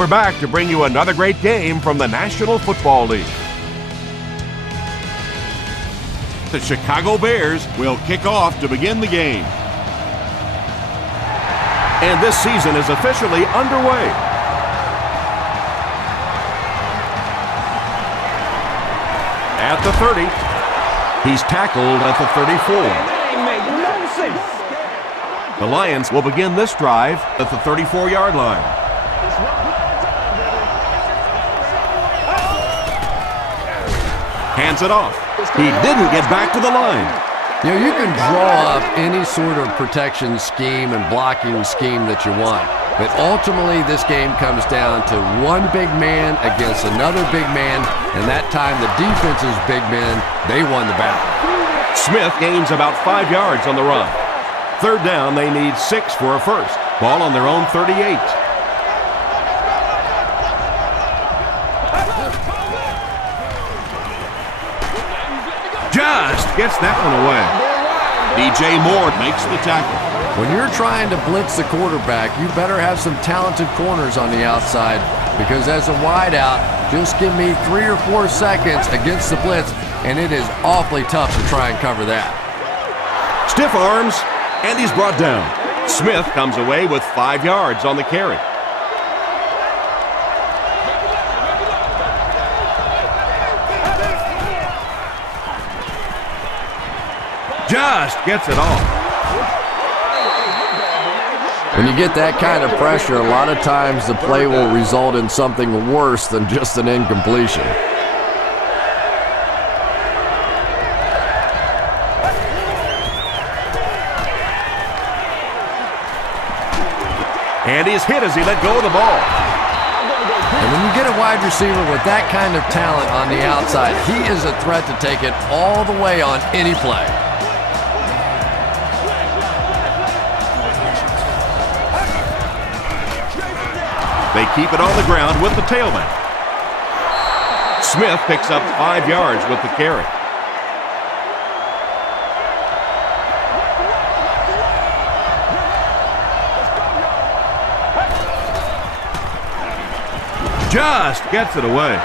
We're back to bring you another great game from the National Football League. The Chicago Bears will kick off to begin the game. And this season is officially underway. At the 30, he's tackled at the 34. The Lions will begin this drive at the 34-yard line. Hands it off. He didn't get back to the line. You know, you can draw up any sort of protection scheme and blocking scheme that you want. But ultimately, this game comes down to one big man against another big man. And that time, the defense's big men, they won the battle. Smith gains about 5 yards on the run. Third down, they need 6 for a first. Ball on their own 38. Just gets that one away. DJ Moore makes the tackle. When you're trying to blitz the quarterback, you better have some talented corners on the outside, because as a wideout, just give me 3 or 4 seconds against the blitz, and it is awfully tough to try and cover that. Stiff arms, and he's brought down. Smith comes away with 5 yards on the carry. Just gets it off. When you get that kind of pressure, a lot of times the play will result in something worse than just an incompletion. And he's hit as he let go of the ball. And when you get a wide receiver with that kind of talent on the outside, he is a threat to take it all the way on any play. They keep it on the ground with the tailback. Smith picks up 5 yards with the carry. Just gets it away.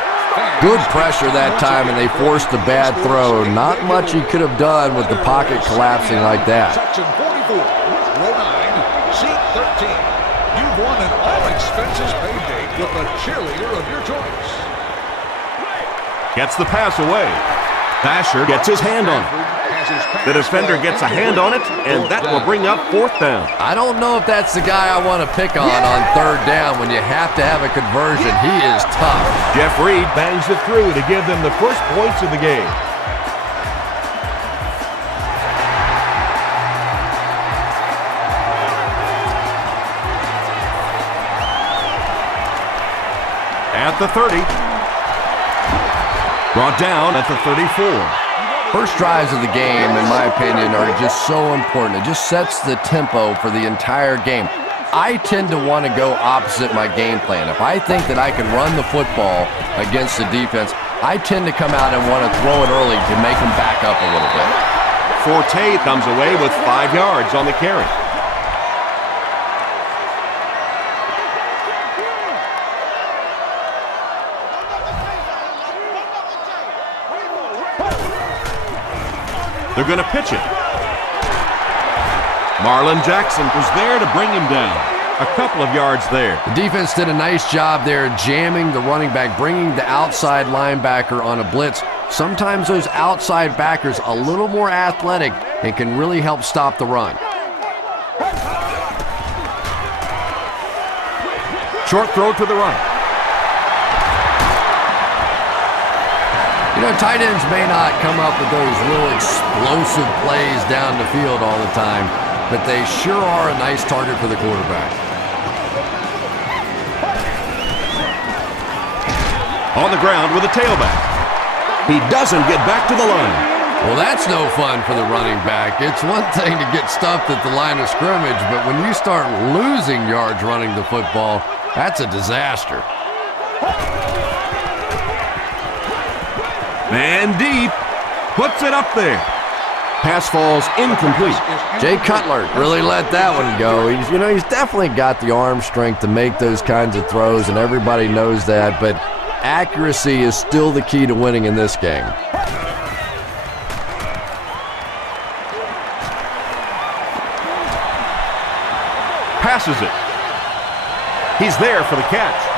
Good pressure that time, and they forced a bad throw. Not much he could have done with the pocket collapsing like that. Section 44, row 9, seat 13. You've won an all-expenses paid date with a cheerleader of your choice. Gets the pass away. Basher gets his hand on it. The defender gets a hand on it, and that will bring up 4th down. I don't know if that's the guy I want to pick on 3rd down when you have to have a conversion. He is tough. Jeff Reed bangs it through to give them the first points of the game. At the 30. Brought down at the 34. First drives of the game, in my opinion, are just so important. It just sets the tempo for the entire game. I tend to want to go opposite my game plan. If I think that I can run the football against the defense, I tend to come out and want to throw it early to make them back up a little bit. Forte comes away with 5 yards on the carry. They're going to pitch it. Marlon Jackson was there to bring him down. A couple of yards there. The defense did a nice job there jamming the running back, bringing the outside linebacker on a blitz. Sometimes those outside backers a little more athletic and can really help stop the run. Short throw to the right. You know, tight ends may not come up with those real explosive plays down the field all the time, but they sure are a nice target for the quarterback. On the ground with a tailback. He doesn't get back to the line. Well, that's no fun for the running back. It's one thing to get stuffed at the line of scrimmage, but when you start losing yards running the football, that's a disaster. Man deep, puts it up there. Pass falls incomplete. Jay Cutler really let that one go. He's definitely got the arm strength to make those kinds of throws, and everybody knows that, but accuracy is still the key to winning in this game. Passes it. He's there for the catch.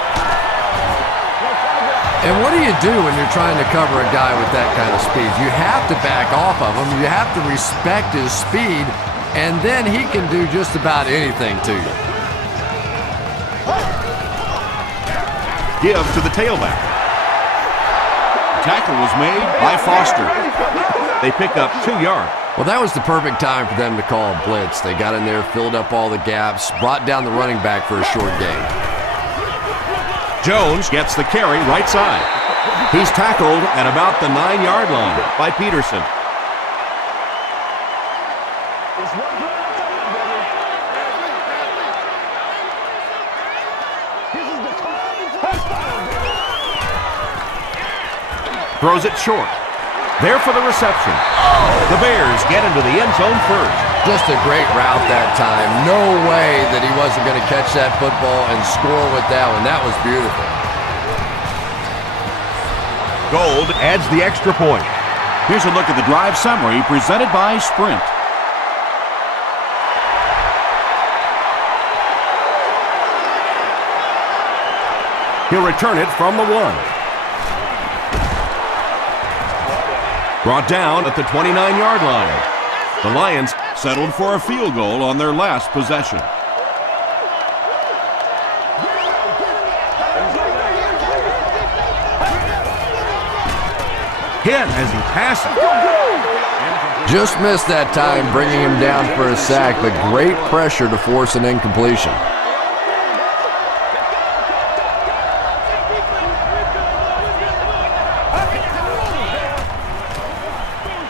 And what do you do when you're trying to cover a guy with that kind of speed? You have to back off of him. You have to respect his speed, and then he can do just about anything to you. Give to the tailback. Tackle was made by Foster. They pick up 2 yards. Well, that was the perfect time for them to call a blitz. They got in there, filled up all the gaps, brought down the running back for a short gain. Jones gets the carry right side. He's tackled at about the 9-yard line by Peterson. Throws it short. There for the reception. The Bears get into the end zone first. Just a great route that time. No way that he wasn't going to catch that football and score with that one. That was beautiful. Gold adds the extra point. Here's a look at the drive summary presented by Sprint. He'll return it from the 1. Brought down at the 29-yard line. The Lions Settled for a field goal on their last possession. hit as he passes. Just missed that time, bringing him down for a sack, but great pressure to force an incompletion.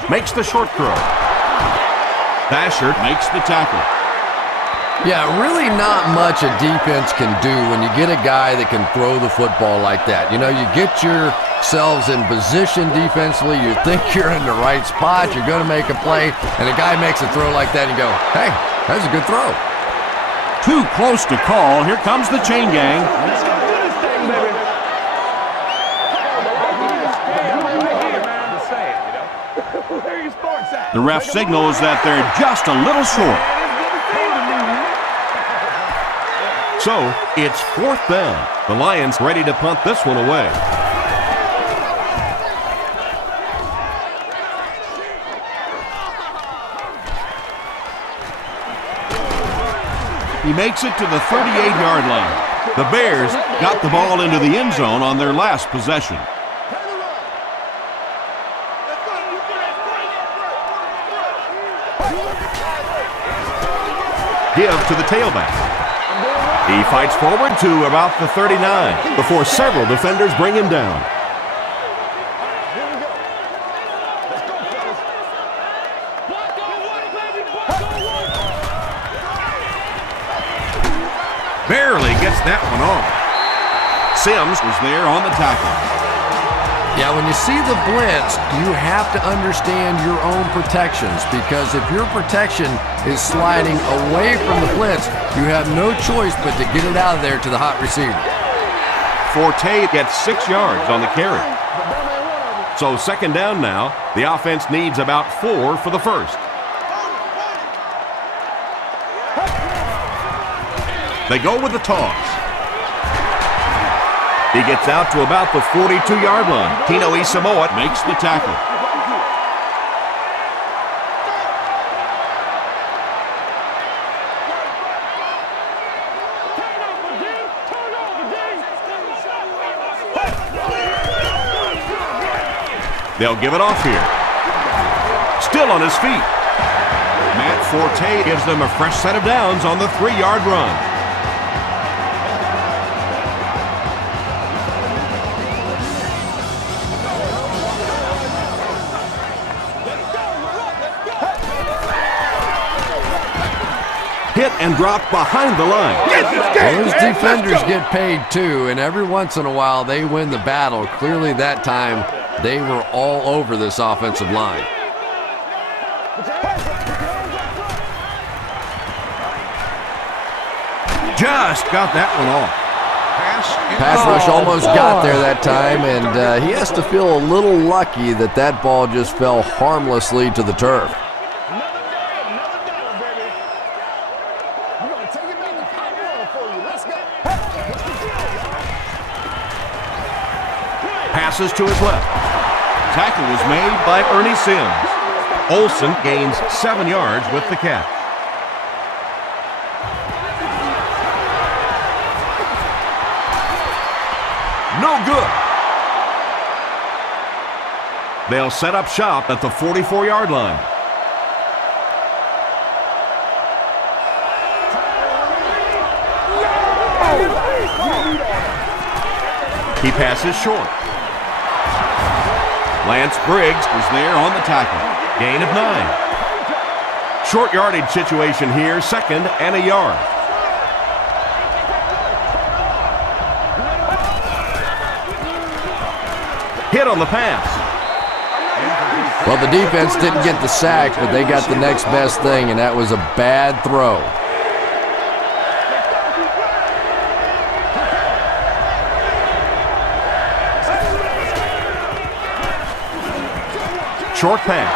Makes the short throw. Basher makes the tackle. Yeah, really not much a defense can do when you get a guy that can throw the football like that. You know, you get yourselves in position defensively, you think you're in the right spot, you're going to make a play, and a guy makes a throw like that, and you go, hey, that's a good throw. Too close to call. Here comes the chain gang. The ref signals that they're just a little short. So, it's 4th down. The Lions ready to punt this one away. He makes it to the 38-yard line. The Bears got the ball into the end zone on their last possession. Give to the tailback. He fights forward to about the 39 before several defenders bring him down. Barely gets that one off. Sims was there on the tackle. Yeah, when you see the blitz, you have to understand your own protections, because if your protection is sliding away from the blitz, you have no choice but to get it out of there to the hot receiver. Forte gets 6 yards on the carry. So 2nd down now. The offense needs about 4 for the first. They go with the toss. He gets out to about the 42-yard line. Tino Isamoa makes the tackle. They'll give it off here. Still on his feet. Matt Forte gives them a fresh set of downs on the 3-yard run. Hit and dropped behind the line. Well, those defenders get paid too, and every once in a while they win the battle. Clearly that time they were all over this offensive line. Just got that one off. Pass rush almost got there that time, and he has to feel a little lucky that that ball just fell harmlessly to the turf. Passes to his left. Tackle was made by Ernie Sims. Olsen gains 7 yards with the catch. No good. They'll set up shop at the 44-yard line. He passes short. Lance Briggs was there on the tackle. Gain of 9. Short yardage situation here, 2nd and a yard. Hit on the pass. Well, the defense didn't get the sack, but they got the next best thing, and that was a bad throw. Short pass.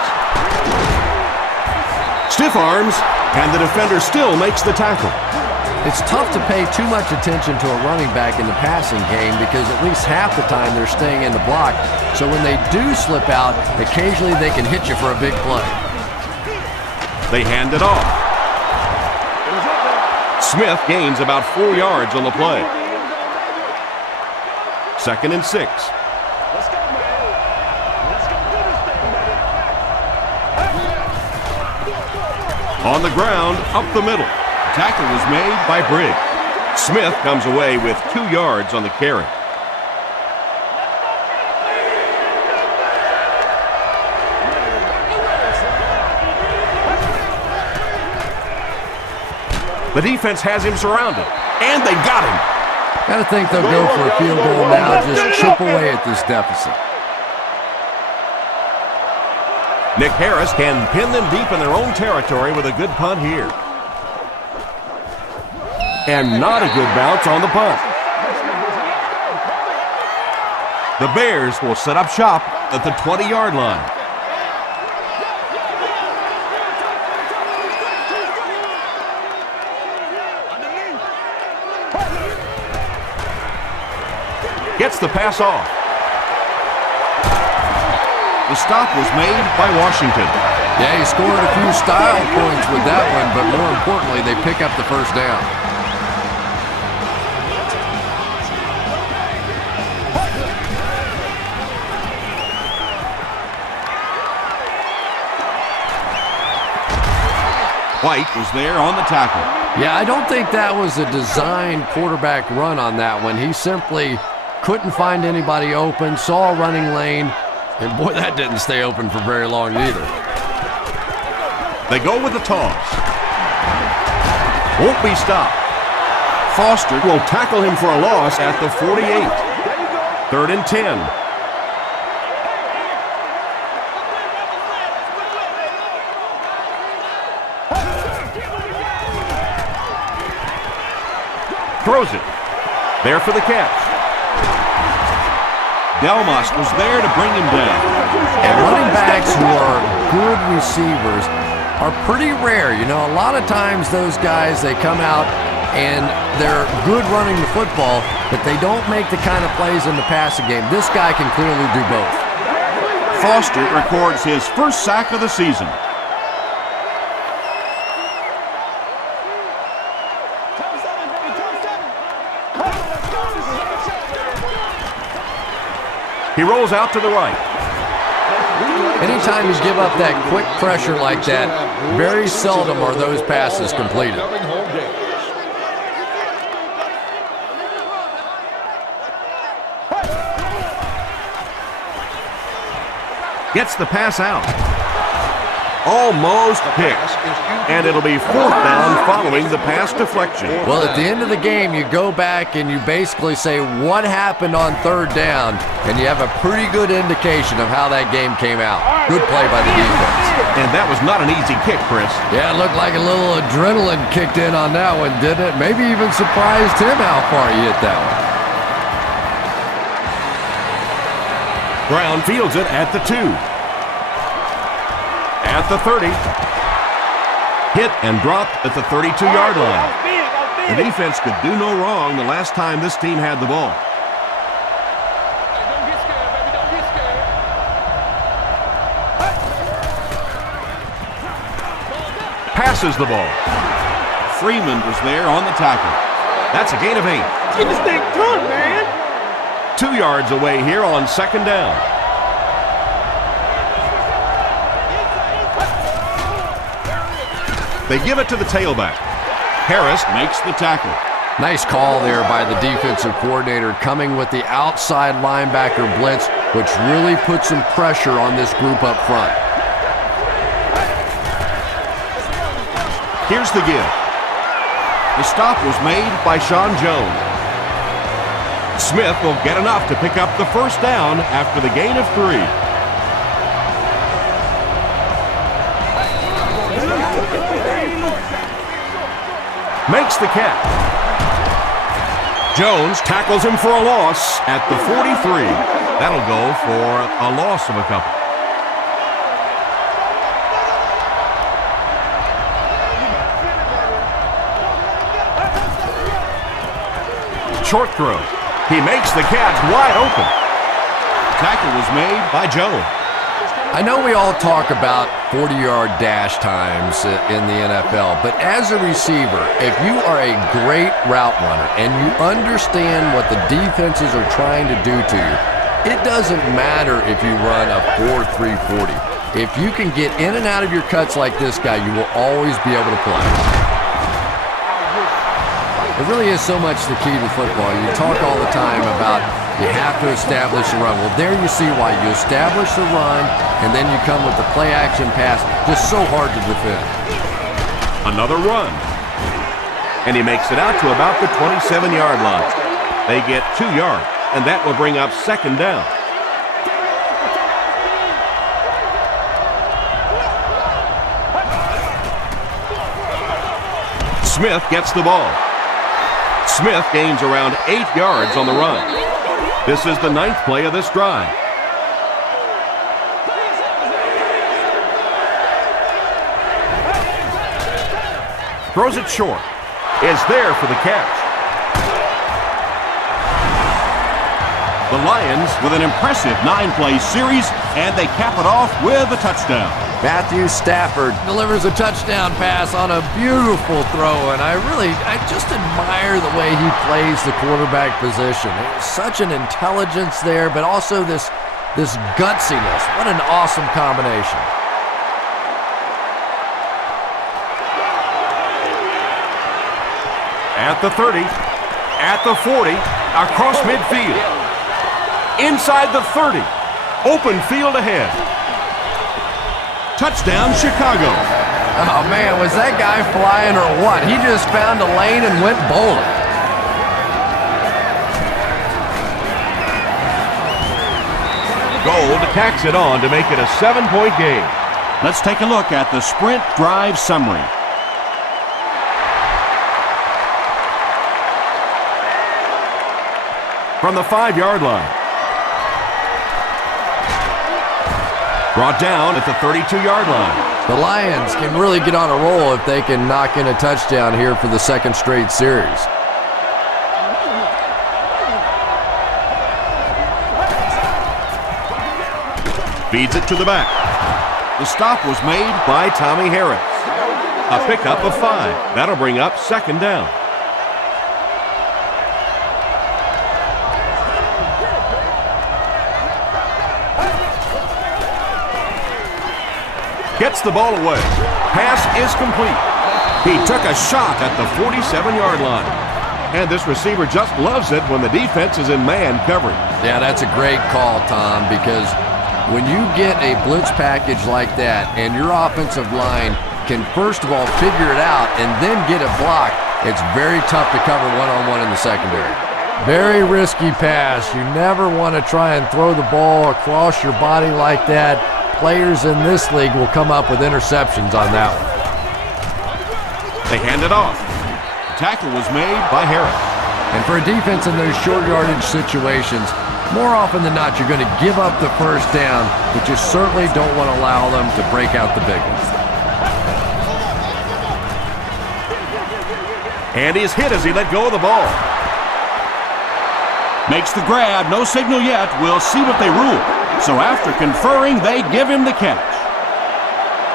Stiff arms, and the defender still makes the tackle. It's tough to pay too much attention to a running back in the passing game because at least half the time they're staying in the block. So when they do slip out, occasionally they can hit you for a big play. They hand it off. Smith gains about 4 yards on the play. 2nd and 6. On the ground, up the middle. Tackle was made by Briggs. Smith comes away with 2 yards on the carry. The defense has him surrounded, and they got him. Gotta think they'll go for a field goal now, just chip away at this deficit. Nick Harris can pin them deep in their own territory with a good punt here. And not a good bounce on the punt. The Bears will set up shop at the 20-yard line. Gets the pass off. The stop was made by Washington. Yeah, he scored a few style points with that one, but more importantly, they pick up the first down. White was there on the tackle. Yeah, I don't think that was a designed quarterback run on that one. He simply couldn't find anybody open, saw a running lane, and boy, that didn't stay open for very long either. They go with the toss. Won't be stopped. Foster will tackle him for a loss at the 48. 3rd and 10. Throws it. There for the catch. Delmas was there to bring him down. And running backs who are good receivers are pretty rare. You know, a lot of times those guys, they come out and they're good running the football, but they don't make the kind of plays in the passing game. This guy can clearly do both. Foster records his first sack of the season. He rolls out to the right. Anytime you give up that quick pressure like that, very seldom are those passes completed. Gets the pass out. Almost picked. And it'll be 4th down following the pass deflection. Well, at the end of the game, you go back and you basically say what happened on 3rd down, and you have a pretty good indication of how that game came out. Good play by the defense. And that was not an easy kick, Chris. Yeah, it looked like a little adrenaline kicked in on that one, didn't it? Maybe even surprised him how far he hit that one. Brown fields it at the 2. At the 30. Hit and dropped at the 32-yard line. The defense could do no wrong the last time this team had the ball. Don't get scared, baby. Don't get scared. Passes the ball. Freeman was there on the tackle. That's a gain of 8. Get this thing done, man. 2 yards away here on 2nd down. They give it to the tailback. Harris makes the tackle. Nice call there by the defensive coordinator, coming with the outside linebacker blitz, which really put some pressure on this group up front. Here's the give. The stop was made by Sean Jones. Smith will get enough to pick up the 1st down after the gain of 3. Makes the catch. Jones tackles him for a loss at the 43. That'll go for a loss of a couple. Short throw. He makes the catch wide open. Tackle was made by Jones. I know we all talk about 40-yard dash times in the NFL, but as a receiver, if you are a great route runner and you understand what the defenses are trying to do to you, it doesn't matter if you run a 4.340. If you can get in and out of your cuts like this guy, you will always be able to play. It really is so much the key to football. You talk all the time about you have to establish a run. Well, there you see why. You establish the run, and then you come with the play-action pass. Just so hard to defend. Another run. And he makes it out to about the 27-yard line. They get 2 yards, and that will bring up 2nd down. Smith gets the ball. Smith gains around 8 yards on the run. This is the 9th play of this drive. Throws it short. Is there for the catch. The Lions with an impressive 9-play series, and they cap it off with a touchdown. Matthew Stafford delivers a touchdown pass on a beautiful throw, and I just admire the way he plays the quarterback position. Such an intelligence there, but also this gutsiness. What an awesome combination. At the 30, at the 40, across midfield. Inside the 30, open field ahead. Touchdown, Chicago. Oh, man, was that guy flying or what? He just found a lane and went bowling. Gold tacks it on to make it a 7-point game. Let's take a look at the sprint drive summary. From the 5-yard line. Brought down at the 32-yard line. The Lions can really get on a roll if they can knock in a touchdown here for the 2nd straight series. Feeds it to the back. The stop was made by Tommy Harris. A pickup of 5. That'll bring up 2nd down. Gets the ball away. Pass is complete. He took a shot at the 47-yard line. And this receiver just loves it when the defense is in man coverage. Yeah, that's a great call, Tom, because When you get a blitz package like that and your offensive line can first of all figure it out and then get it blocked, it's very tough to cover one-on-one in the secondary. Very risky pass. You never want to try and throw the ball across your body like that. Players in this league will come up with interceptions on that one. They hand it off. The tackle was made by Harris. And for a defense in those short yardage situations, more often than not, you're going to give up the first down, but you certainly don't want to allow them to break out the big ones. And he's hit as he let go of the ball. Makes the grab, no signal yet. We'll see what they rule. So after conferring, they give him the catch.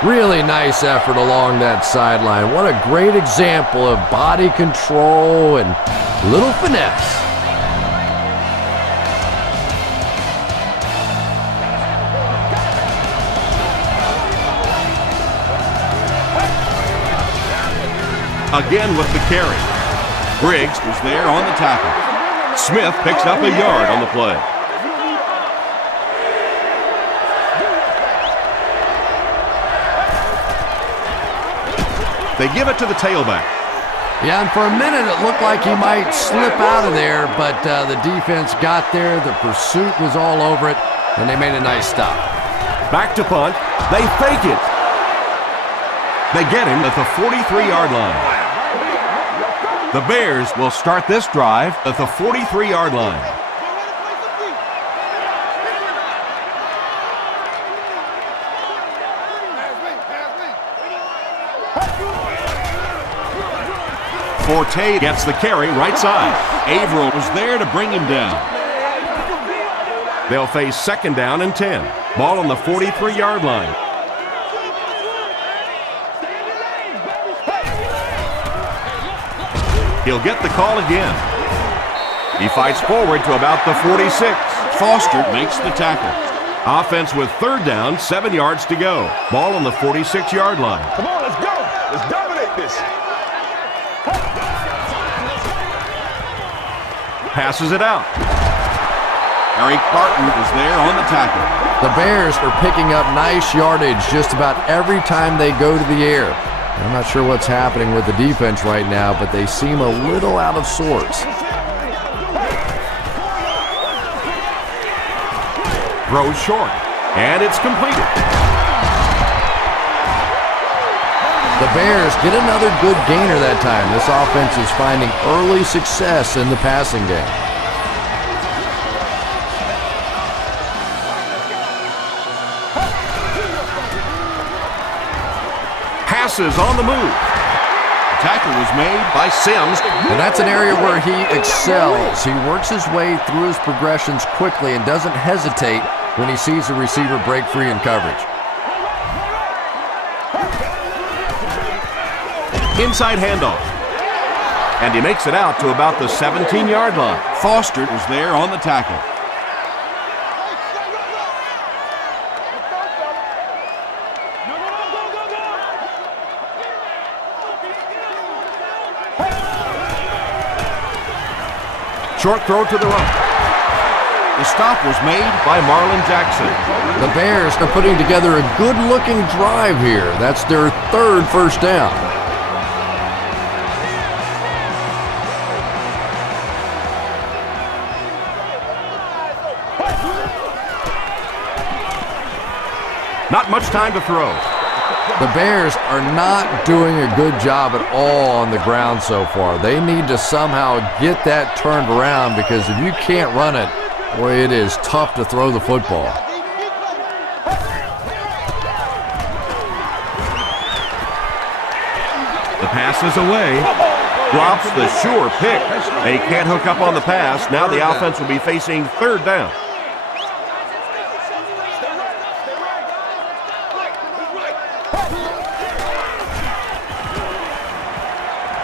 Really nice effort along that sideline. What a great example of body control and little finesse. Again with the carry. Briggs was there on the tackle. Smith picks up a yard on the play. They give it to the tailback. Yeah, and for a minute it looked like he might slip out of there, but the defense got there, the pursuit was all over it, and they made a nice stop. Back to punt. They fake it. They get him at the 43-yard line. The Bears will start this drive at the 43-yard line. Forte gets the carry right side. Averill was there to bring him down. They'll face second down and 10. Ball on the 43-yard line. He'll get the call again. He fights forward to about the 46. Foster makes the tackle. Offense with third down, 7 yards to go. Ball on the 46-yard line. Come on, let's go. Let's dominate this. Passes it out. Eric Barton is there on the tackle. The Bears are picking up nice yardage just about every time they go to the air. I'm not sure what's happening with the defense right now, but they seem a little out of sorts. Throws short, and it's completed. The Bears get another good gainer that time. This offense is finding early success in the passing game. Passes on the move. The tackle was made by Sims. And that's an area where he excels. He works his way through his progressions quickly and doesn't hesitate when he sees a receiver break free in coverage. Inside handoff. And he makes it out to about the 17-yard line. Foster was there on the tackle. Short throw to the right. The stop was made by Marlon Jackson. The Bears are putting together a good-looking drive here. That's their third first down. Not much time to throw. The Bears are not doing a good job at all on the ground so far. They need to somehow get that turned around, because if you can't run it, boy, it is tough to throw the football. The pass is away. Drops the sure pick. They can't hook up on the pass. Now the offense will be facing third down.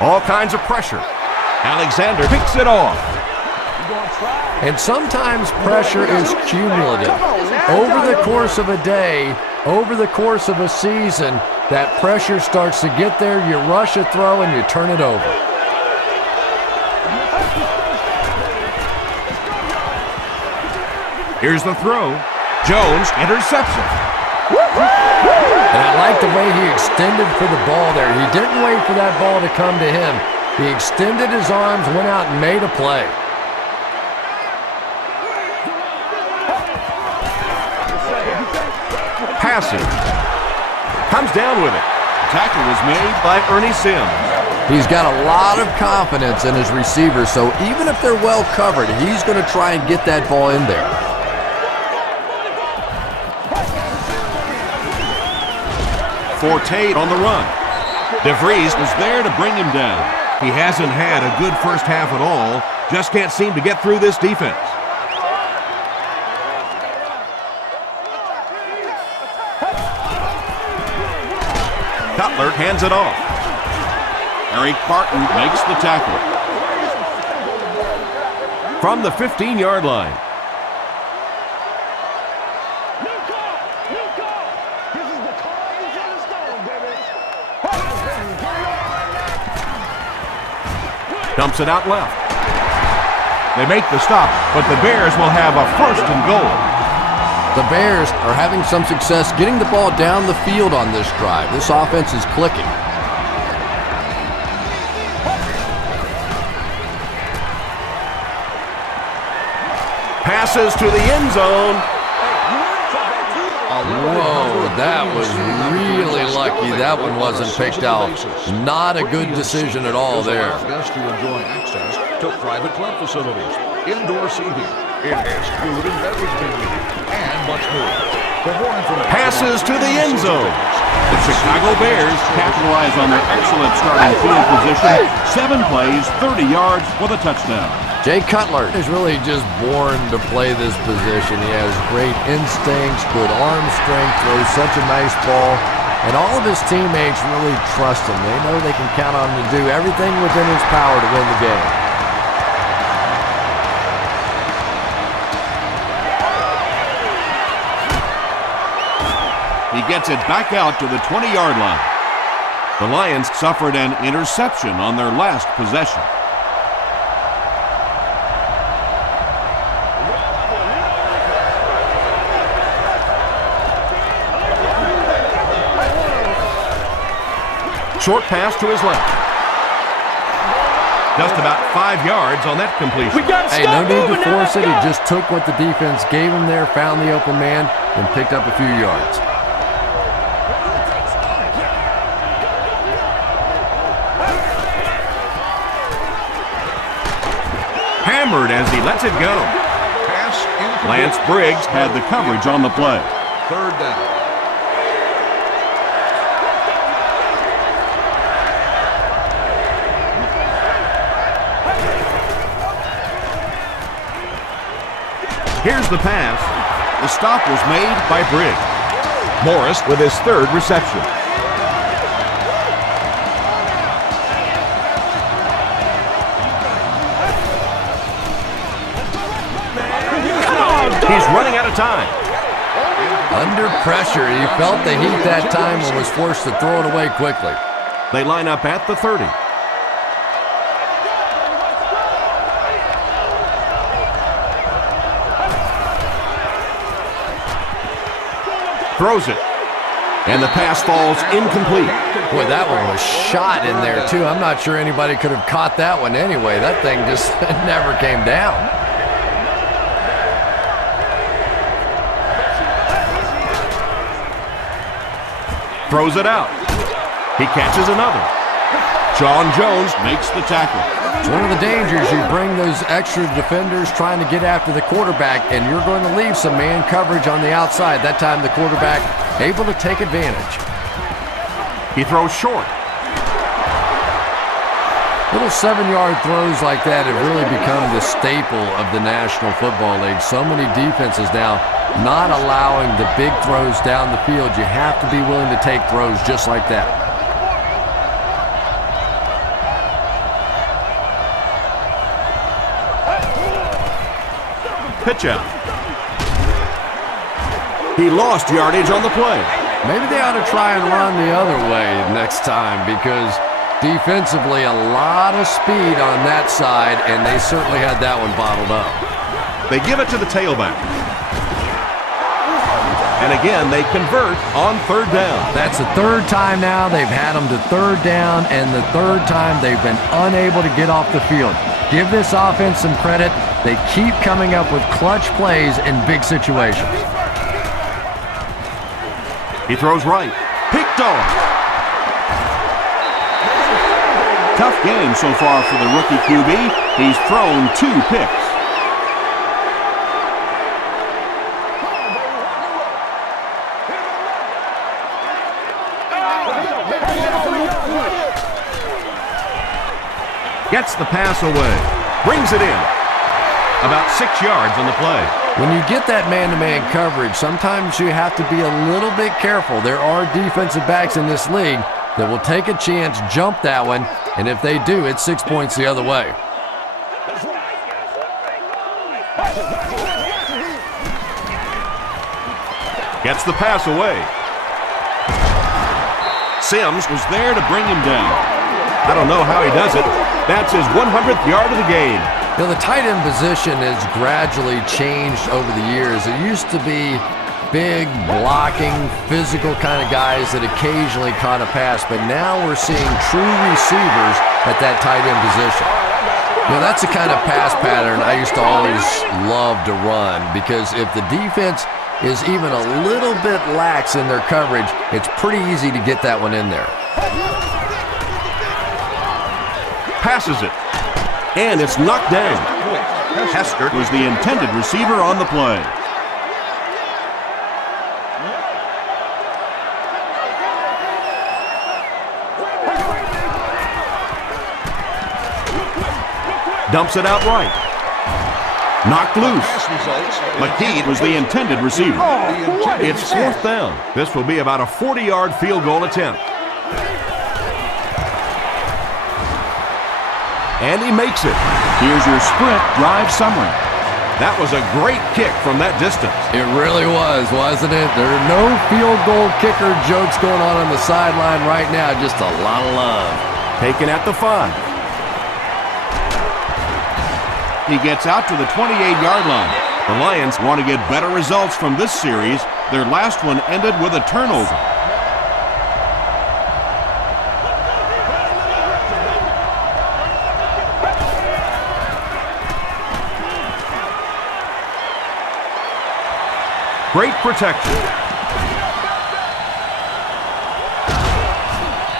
All kinds of pressure. Alexander picks it off. And sometimes pressure is cumulative. Over the course of a day, over the course of a season, that pressure starts to get there, you rush a throw, and you turn it over. Here's the throw. Jones intercepts it. And I like the way he extended for the ball there. He didn't wait for that ball to come to him. He extended his arms, went out and made a play. Passing. Comes down with it. Tackle was made By Ernie Sims. He's got a lot of confidence in his receivers, so even if they're well covered, he's going to try and get that ball in there. Forte on the run. DeVries was there to bring him down. He hasn't had a good first half at all. Just can't seem to get through this defense. Cutler hands it off. Eric Barton makes the tackle. From the 15-yard line. Dumps it out left. They make the stop, but the Bears will have a 1st and goal. The Bears are having some success getting the ball down the field on this drive. This offense is clicking. Passes to the end zone. Whoa, that was really lucky that one wasn't picked out. Not a good decision at all there. Best to enjoy access to private club facilities, indoor seating, enhanced food and beverage menu, and much more. For more information, Passes to the end zone. The Chicago Bears capitalize on their excellent starting field position. 7 plays, 30 yards for the touchdown. Jay Cutler is really just born to play this position. He has great instincts, good arm strength, throws such a nice ball, and all of his teammates really trust him. They know they can count on him to do everything within his power to win the game. He gets it back out to the 20-yard line. The Lions Suffered an interception on their last possession. short pass to his left. Just about 5 yards on that completion. Hey, no need to force it. He just took what the defense gave him there, found the open man, and picked up a few yards. Hammered as he lets it go. Pass incomplete. Lance Briggs had the coverage on the play. 3rd down. Here's the pass. The stop was made by Briggs. Morris with his 3rd reception. He's running out of time. Under pressure, he felt the heat that time and was forced to throw it away quickly. They line up at the 30. Throws it. And the pass falls incomplete. Boy, that one was shot in there, too. I'm not sure anybody could have caught that one anyway. That thing just never came down. Throws it out. He catches another. Sean Jones Makes the tackle. It's one of the dangers. You bring those extra defenders trying to get after the quarterback, and you're going to leave some man coverage on the outside. That time the quarterback able to take advantage. He throws short. Little 7-yard throws like that have really become the staple of the National Football League. So many defenses now not allowing the big throws down the field. You have to be willing to take throws just like that. Pitch out. He lost yardage on the play. Maybe they ought to try and run the other way next time, because defensively a lot of speed on that side, and they certainly had that one bottled up. They give it to the tailback. And again, they convert on third down. That's the third time now they've had them to third down, and the third time they've been unable to get off the field. Give this offense some credit. They keep coming up with clutch plays in big situations. He throws right. Picked off. Tough game so far for the rookie QB. He's thrown 2 picks. Gets the pass away. Brings it in. About 6 yards on the play. When you get that man-to-man coverage, sometimes you have to be a little bit careful. There are defensive backs in this league that will take a chance, jump that one, and if they do, it's 6 points the other way. Gets the pass away. Sims was there to bring him down. I don't know how he does it. That's his 100th yard of the game. You know, the tight end position has gradually changed over the years. It used to be big, blocking, physical kind of guys that occasionally caught a pass, but now we're seeing true receivers at that tight end position. You know, that's the kind of pass pattern I used to always love to run, because if the defense is even a little bit lax in their coverage, it's pretty easy to get that one in there. Passes it. And it's knocked down. Hester was the intended receiver on the play. Dumps it out right. Knocked loose. McKee was the intended receiver. It's 4th down. This will be about a 40-yard field goal attempt. And he makes it. Here's your sprint drive summary. That was a great kick from that distance. It really was, wasn't it? There are no field goal kicker jokes going on the sideline right now. Just a lot of love. Taken at the 5. He gets out to the 28-yard line. The Lions Want to get better results from this series. Their last one ended with a turnover. great protection.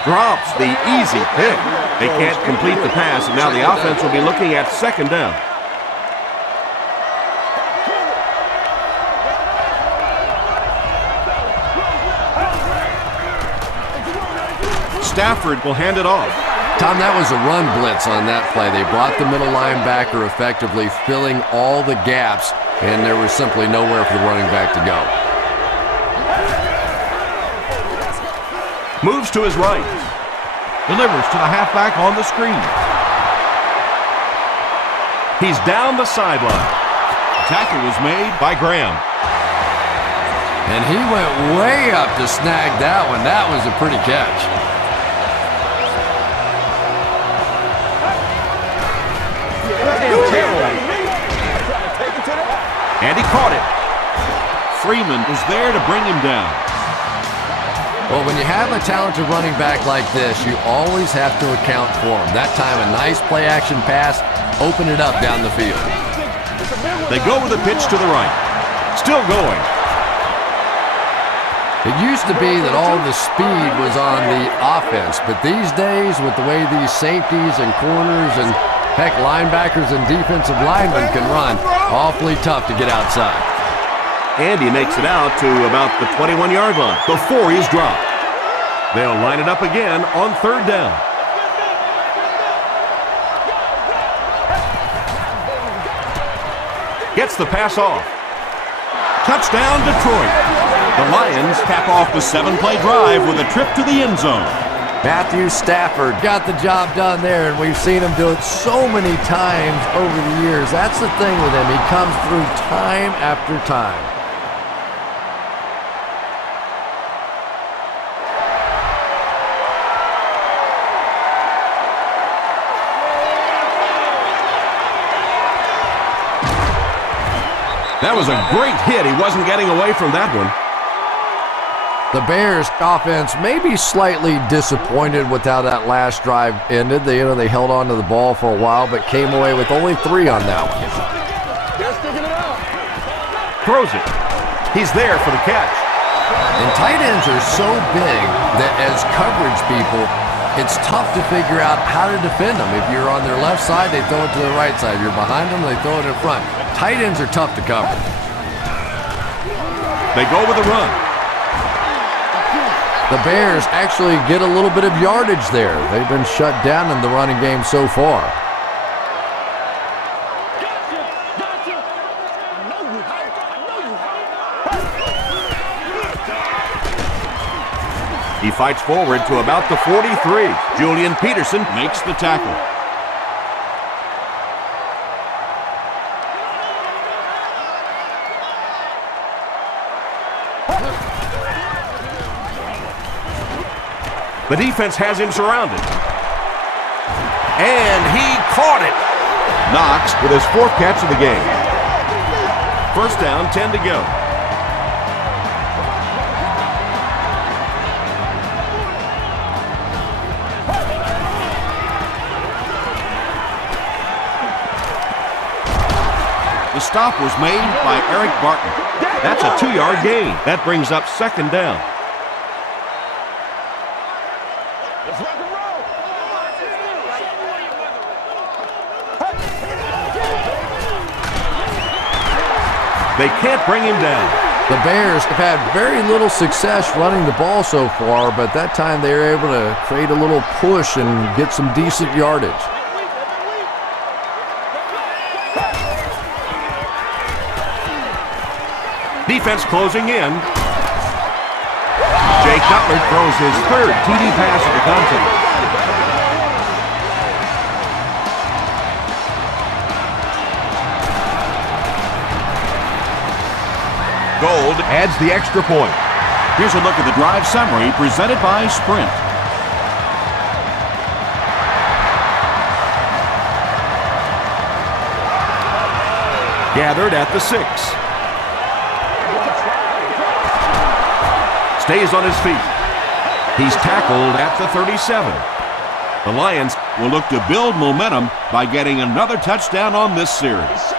Drops the easy pick. They can't complete the pass, and now the offense will be looking at 2nd down. Stafford will hand it off. Tom, that was a run blitz on that play. They brought the middle linebacker effectively, filling all the gaps, and there was simply nowhere for the running back to go. Moves to his right. Delivers to the halfback on the screen. He's down the sideline. Tackle was made by Graham. And he went way up to snag that one. That was a pretty catch. And he caught it. Freeman was there to bring him down. Well, when you have a talented running back like this, you always have to account for him. That time, a nice play-action pass opened it up down the field. They go with a pitch to the right. Still going. It used to be that all the speed was on the offense, but these days, with the way these safeties and corners and, heck, linebackers and defensive linemen can run, awfully tough to get outside. And he makes it out to about the 21-yard line before he's dropped. They'll line it up again on 3rd down. Gets the pass off. Touchdown, Detroit. The Lions cap off the 7-play drive with a trip to the end zone. Matthew Stafford got the job done there, and we've seen him do it so many times over the years. That's the thing with him. He comes through time after time. That was a great hit. He wasn't getting away from that one. The Bears offense may be slightly disappointed with how that last drive ended. They held on to the ball for a while, but came away with only 3 on that one. Throws it. He's there for the catch. And tight ends are so big that as coverage people, it's tough to figure out how to defend them. If you're on their left side, they throw it to the right side. If you're behind them, they throw it in front. Tight ends are tough to cover. They go with a run. The Bears actually get a little bit of yardage there. They've been shut down in the running game so far. He fights forward to about the 43. Julian Peterson makes the tackle. The defense has him surrounded. And he caught it. Knox with his 4th catch of the game. First down, 10 to go. The stop was made by Eric Barton. That's a 2-yard gain. That brings up 2nd down. They can't bring him down. The Bears have had very little success running the ball so far, but that time they were able to create a little push and get some decent yardage. Defense closing in. Jay Cutler throws his 3rd TD pass of the contest. Gold adds the extra point. Here's a look at the drive summary presented by Sprint. Gathered at the 6. Stays on his feet. He's tackled at the 37. The Lions will look to build momentum by getting another touchdown on this series.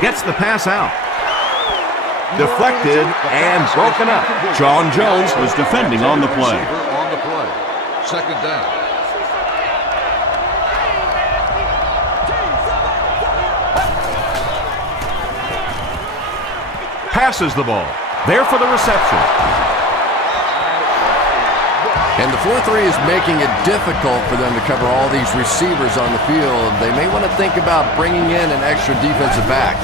Gets the pass out. Deflected and broken up. John Jones was defending on the play. On the play. 2nd down. Passes the ball. There for the reception. And the 4-3 is making it difficult for them to cover all these receivers on the field. They may want to think about bringing in an extra defensive back.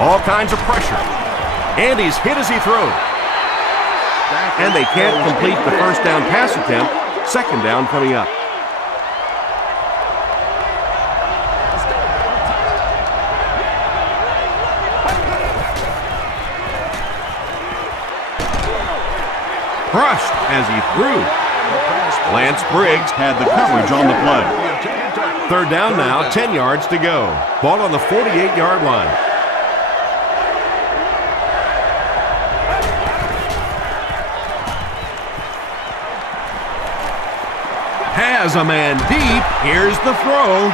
All kinds of pressure. And he's hit as he throws. And they can't complete the 1st down pass attempt. 2nd down coming up. Crushed as he threw. Lance Briggs had the coverage on the play. 3rd down now, 10 yards to go. Ball on the 48-yard line. Has a man deep. Here's the throw.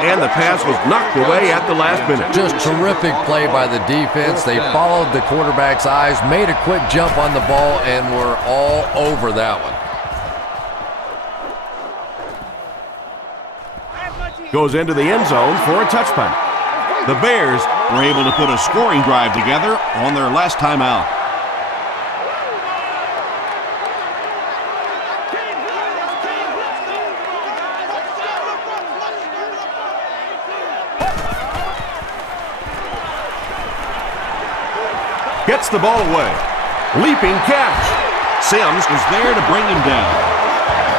And the pass was knocked away at the last minute. Just terrific play by the defense. They followed the quarterback's eyes, made a quick jump on the ball, and were all over that one. Goes into the end zone for a touchdown. The Bears were able to put a scoring drive together on their last time out. Gets the ball away. Leaping catch. Sims was there to bring him down.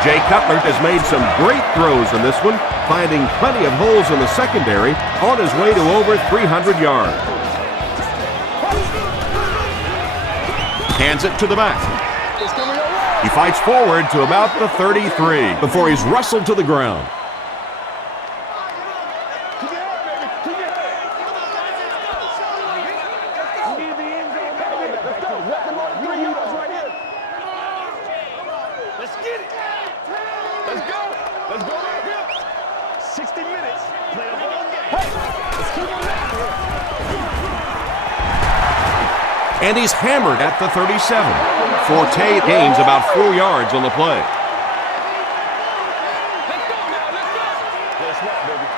Jay Cutler has made some great throws in this one, finding plenty of holes in the secondary on his way to over 300 yards. Hands it to the back. He fights forward to about the 33 before he's wrestled to the ground. Let's get it. Let's go. Let's go right here. 60 minutes. Play the whole game. Hey, let's keep on down here. And he's hammered at the 37. Forte gains about 4 yards on the play. Let's go now. Let's go. Guess what, baby?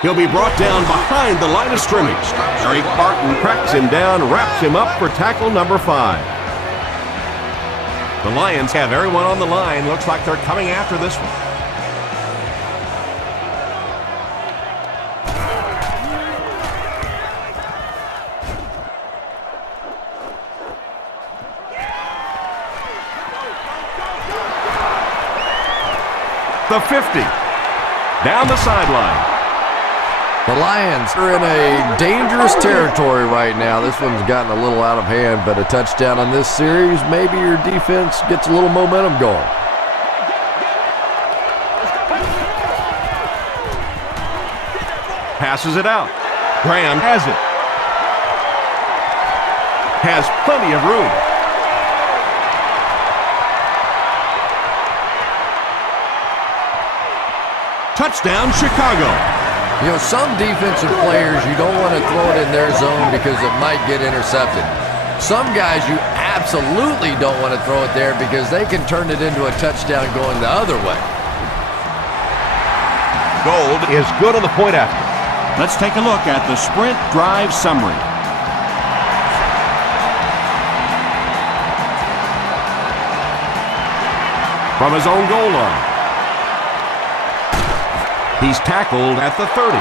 He'll be brought down behind the line of scrimmage. Eric Barton cracks him down, wraps him up for tackle number 5. The Lions have everyone on the line. Looks like they're coming after this one. The 50. Down the sideline. The Lions are in a dangerous territory right now. This one's gotten a little out of hand, but a touchdown on this series, maybe your defense gets a little momentum going. Passes it out. Graham has it. Has plenty of room. Touchdown, Chicago. You know, some defensive players, you don't want to throw it in their zone because it might get intercepted. Some guys, you absolutely don't want to throw it there because they can turn it into a touchdown going the other way. Gold is good on the point after. Let's take a look at the sprint drive summary. From his own goal line. He's tackled at the 30.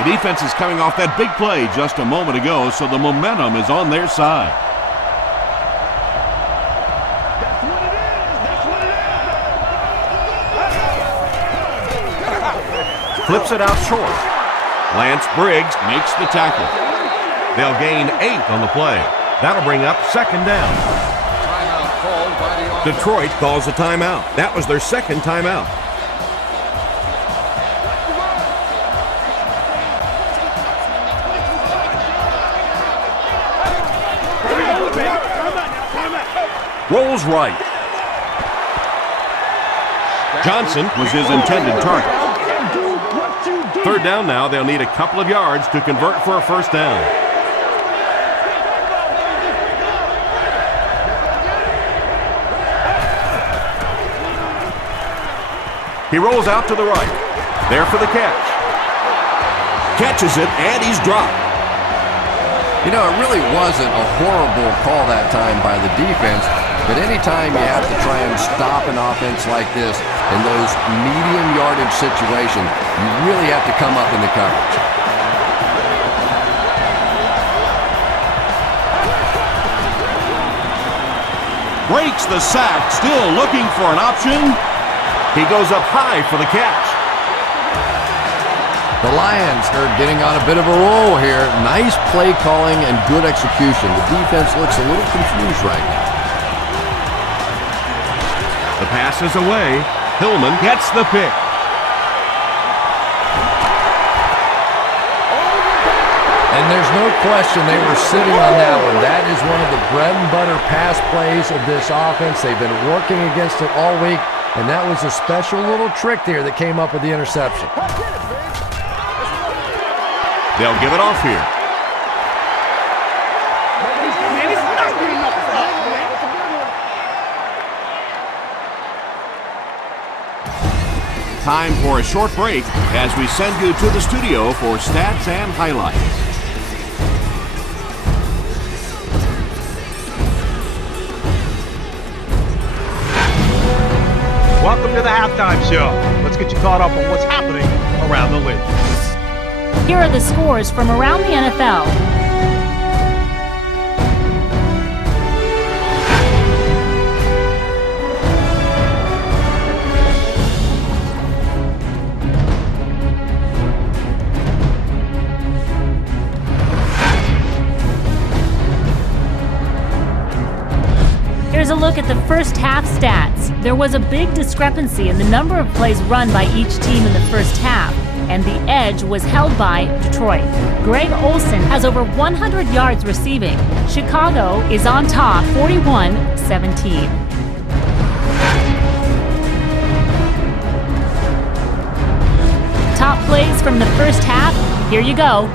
The defense is coming off that big play just a moment ago, so the momentum is on their side. That's what it is. That's what it is. Flips it out short. Lance Briggs makes the tackle. They'll gain 8 on the play. That'll bring up second down. Timeout called by the offense. Detroit calls a timeout. That was their second timeout. Rolls right. Johnson was his intended target. Third down now. They'll need a couple of yards to convert for a first down. He rolls out to the right. There for the catch. Catches it, and he's dropped. You know, it really wasn't a horrible call that time by the defense, but anytime you have to try and stop an offense like this in those medium yardage situations, you really have to come up in the coverage. Breaks the sack, still looking for an option. He goes up high for the catch. The Lions are getting on a bit of a roll here. Nice play calling and good execution. The defense looks a little confused right now. The pass is away. Hillman gets the pick. And there's no question they were sitting on that one. That is one of the bread and butter pass plays of this offense. They've been working against it all week, and that was a special little trick there that came up with the interception. They'll give it off here. Time for a short break as we send you to the studio for stats and highlights. Welcome to the halftime show. Let's get you caught up on what's happening around the league. Here are the scores from around the NFL. first half stats. There was a big discrepancy in the number of plays run by each team in the first half, and the edge was held by Detroit. Greg Olsen has over 100 yards receiving. Chicago is on top 41-17. Top plays from the first half, here you go.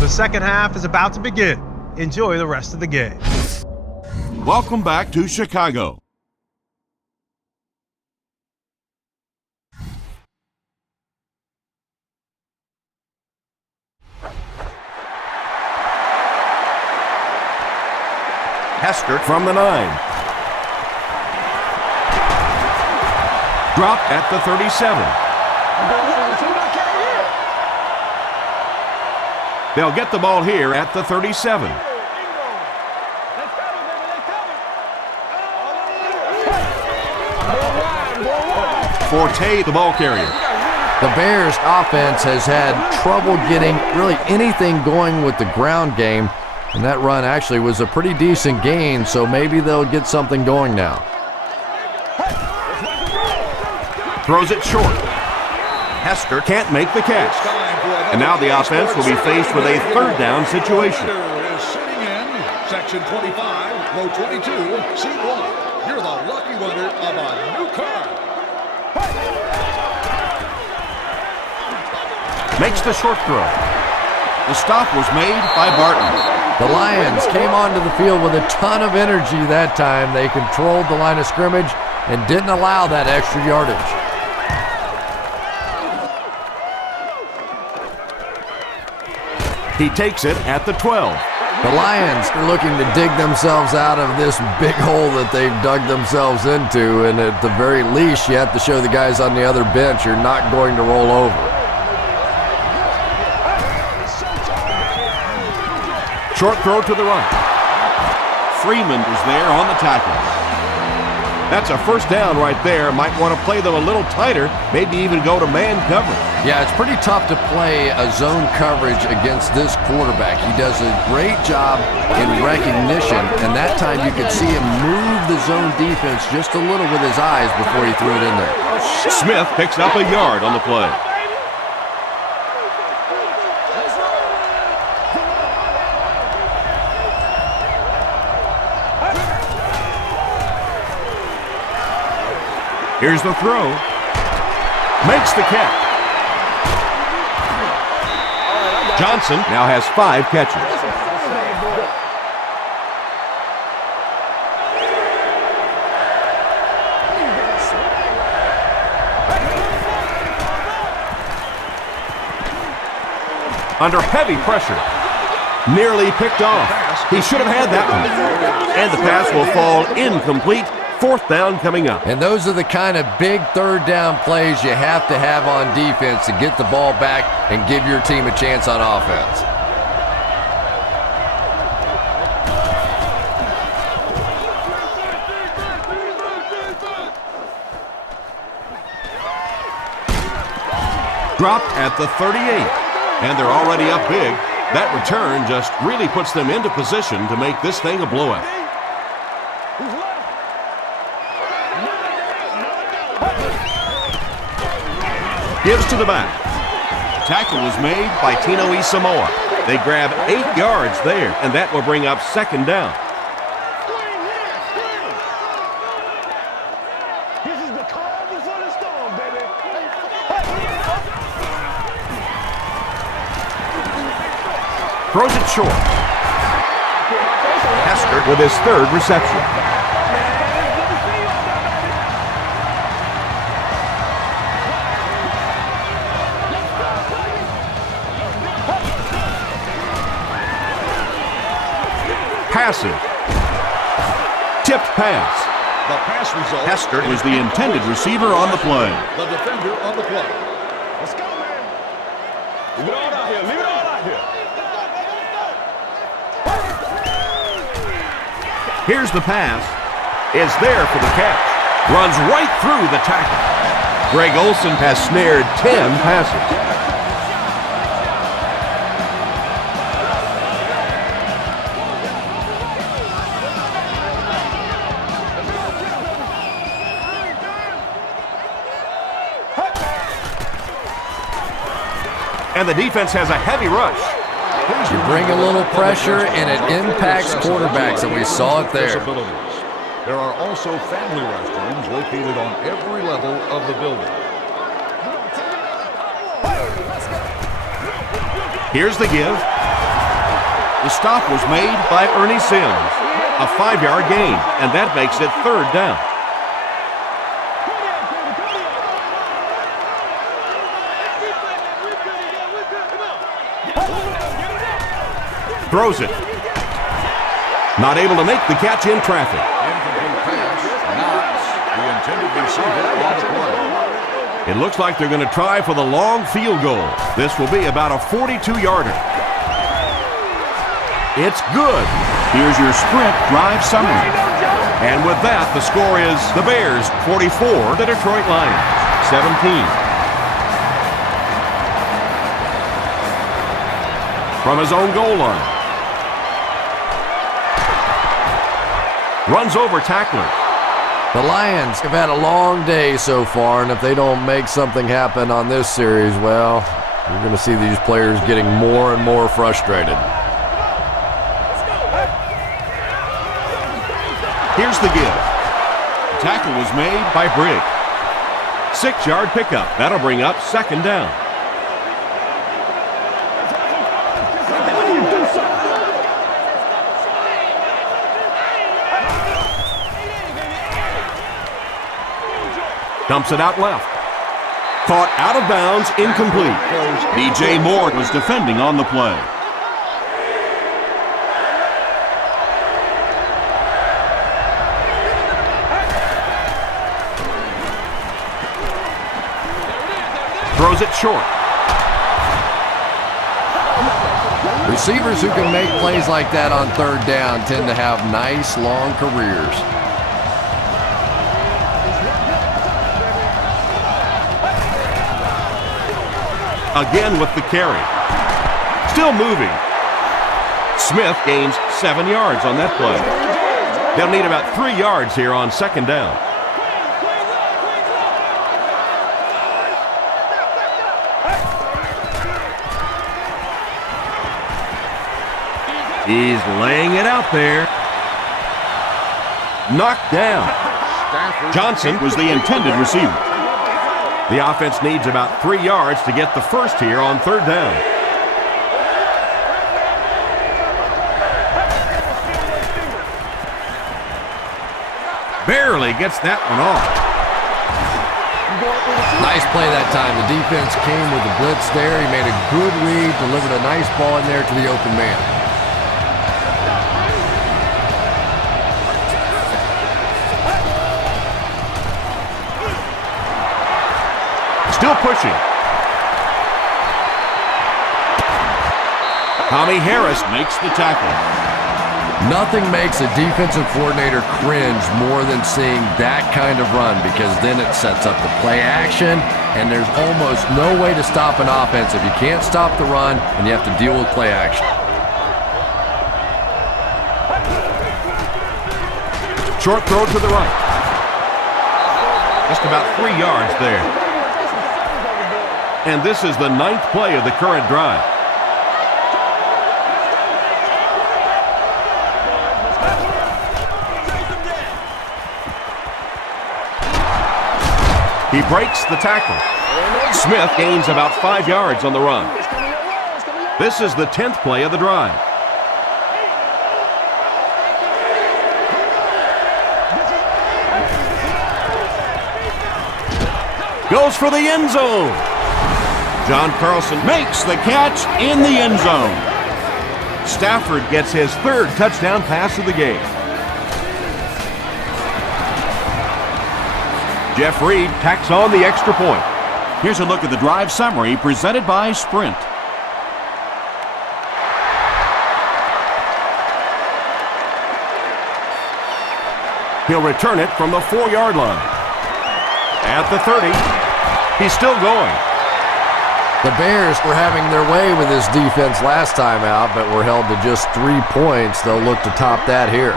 The second half is about to begin. Enjoy the rest of the game. Welcome back to Chicago. Hester from the 9. Dropped at the 37. They'll get the ball here at the 37. Forte, the ball carrier. The Bears offense has had trouble getting really anything going with the ground game, and that run actually was a pretty decent gain, so maybe they'll get something going now. Throws it short. Hester can't make the catch. And now the offense will be faced with a third down situation. Is sitting in section 25, row 22, seat 1. You're the lucky winner of a new car. Makes the short throw. The stop was made by Barton. The Lions came onto the field with a ton of energy that time. They controlled the line of scrimmage and didn't allow that extra yardage. He takes it at the 12. The Lions are looking to dig themselves out of this big hole that they've dug themselves into, and at the very least, you have to show the guys on the other bench you're not going to roll over. Short throw to the right. Freeman is there on the tackle. That's a first down right there. Might want to play them a little tighter, maybe even go to man coverage. Yeah, it's pretty tough to play a zone coverage against this quarterback. He does a great job in recognition, and that time you could see him move the zone defense just a little with his eyes before he threw it in there. Smith picks up a yard on the play. Here's the throw. Makes the catch. Johnson now has 5 catches. Under heavy pressure. Nearly picked off. He should have had that one. And the pass will fall incomplete. Fourth down coming up. And those are the kind of big third down plays you have to have on defense to get the ball back and give your team a chance on offense. Dropped at the 38. And they're already up big. That return just really puts them into position to make this thing a blowout. Gives to the back. Tackle was made by Tino Isamoa. They grab 8 yards there, and that will bring up second down. This is the calm before the storm, baby. Throws it short. Hester with his third reception. Passive. Tipped pass. The pass result. Hester was the intended receiver on the play. The defender on the play. Let's go, man. Leave it all out here. Leave it all out here. Here's the pass. Is there for the catch. Runs right through the tackle. Greg Olsen has snared 10 passes. And the defense has a heavy rush. You bring a little pressure, and it impacts quarterbacks, and we saw it there. There are also family restrooms located on every level of the building. Here's the give. The stop was made by Ernie Sims. A 5-yard gain, and that makes it 3rd down. Throws it. Not able to make the catch in traffic. Incomplete pass, knocks the intended receiver on the play. It looks like they're going to try for the long field goal. This will be about a 42-yarder. It's good. Here's your sprint drive summary. And with that, the score is the Bears 44, the Detroit Lions 17. From his own goal line. Runs over tacklers. The Lions have had a long day so far, and if they don't make something happen on this series, well, you're going to see these players getting more and more frustrated. Here's the give. The tackle was made by Brigg. 6-yard pickup. That'll bring up 2nd down. Dumps it out left. Caught out of bounds, incomplete. DJ Moore was defending on the play. Throws it short. Receivers who can make plays like that on 3rd down tend to have nice, long careers. Again with the carry. Still moving. Smith gains 7 yards on that play. They'll need about 3 yards here on 2nd down. He's laying it out there. Knocked down. Johnson was the intended receiver. The offense needs about 3 yards to get the first here on 3rd down. Barely gets that one off. Nice play that time. The defense came with the blitz there. He made a good read, delivered a nice ball in there to the open man. Still pushing. Tommy Harris makes the tackle. Nothing makes a defensive coordinator cringe more than seeing that kind of run, because then it sets up the play action, and there's almost no way to stop an offense if you can't stop the run and you have to deal with play action. Short throw to the right. Just about 3 yards there. And this is the 9th play of the current drive. He breaks the tackle. Smith gains about 5 yards on the run. This is the 10th play of the drive. Goes for the end zone. John Carlson makes the catch in the end zone. Stafford gets his 3rd touchdown pass of the game. Jeff Reed tacks on the extra point. Here's a look at the drive summary presented by Sprint. He'll return it from the 4-yard line. At the 30, he's still going. The Bears were having their way with this defense last time out, but were held to just 3 points. They'll look to top that here.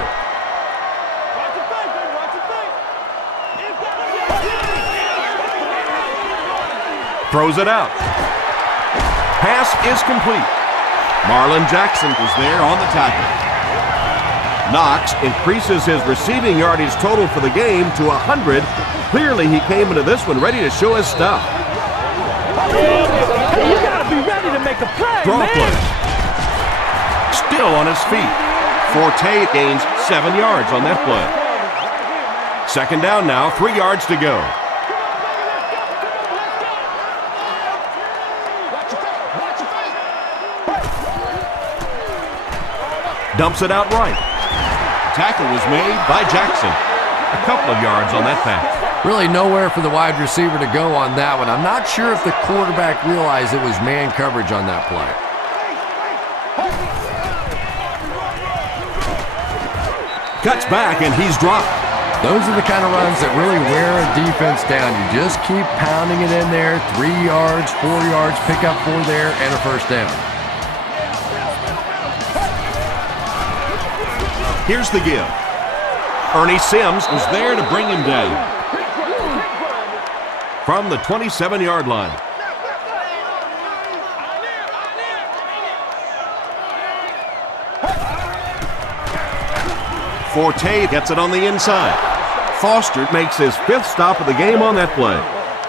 Throws it out. Pass is complete. Marlon Jackson was there on the tackle. Knox increases his receiving yardage total for the game to 100. Clearly, he came into this one ready to show his stuff. You gotta be ready to make a play, Draw man. play. Still on his feet. Forte gains 7 yards on that play. 2nd down now, 3 yards to go. Dumps it out right. Tackle was made by Jackson. A couple of yards on that pass. Really nowhere for the wide receiver to go on that one. I'm not sure if the quarterback realized it was man coverage on that play. Cuts back and he's dropped. Those are the kind of runs that really wear a defense down. You just keep pounding it in there. 3 yards, 4 yards, pick up 4 there, and a 1st down. Here's the give. Ernie Sims was there to bring him down. From the 27-yard line. Forte gets it on the inside. Foster makes his 5th stop of the game on that play.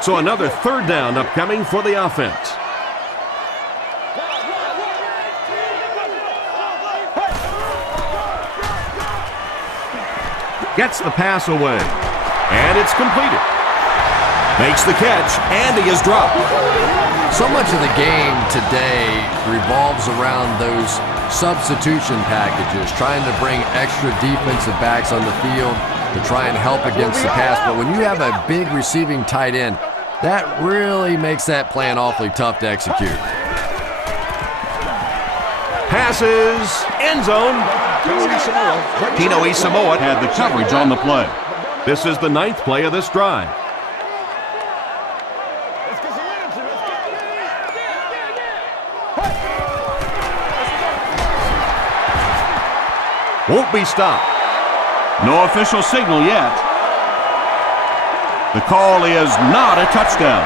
So another 3rd down upcoming for the offense. Gets the pass away. And it's completed. Makes the catch, and he is dropped. So much of the game today revolves around those substitution packages, trying to bring extra defensive backs on the field to try and help against the pass. But when you have a big receiving tight end, that really makes that plan awfully tough to execute. Passes, end zone. Tino Isamoa had the coverage on the play. This is the 9th play of this drive. Won't be stopped. No official signal yet. The call is not a touchdown.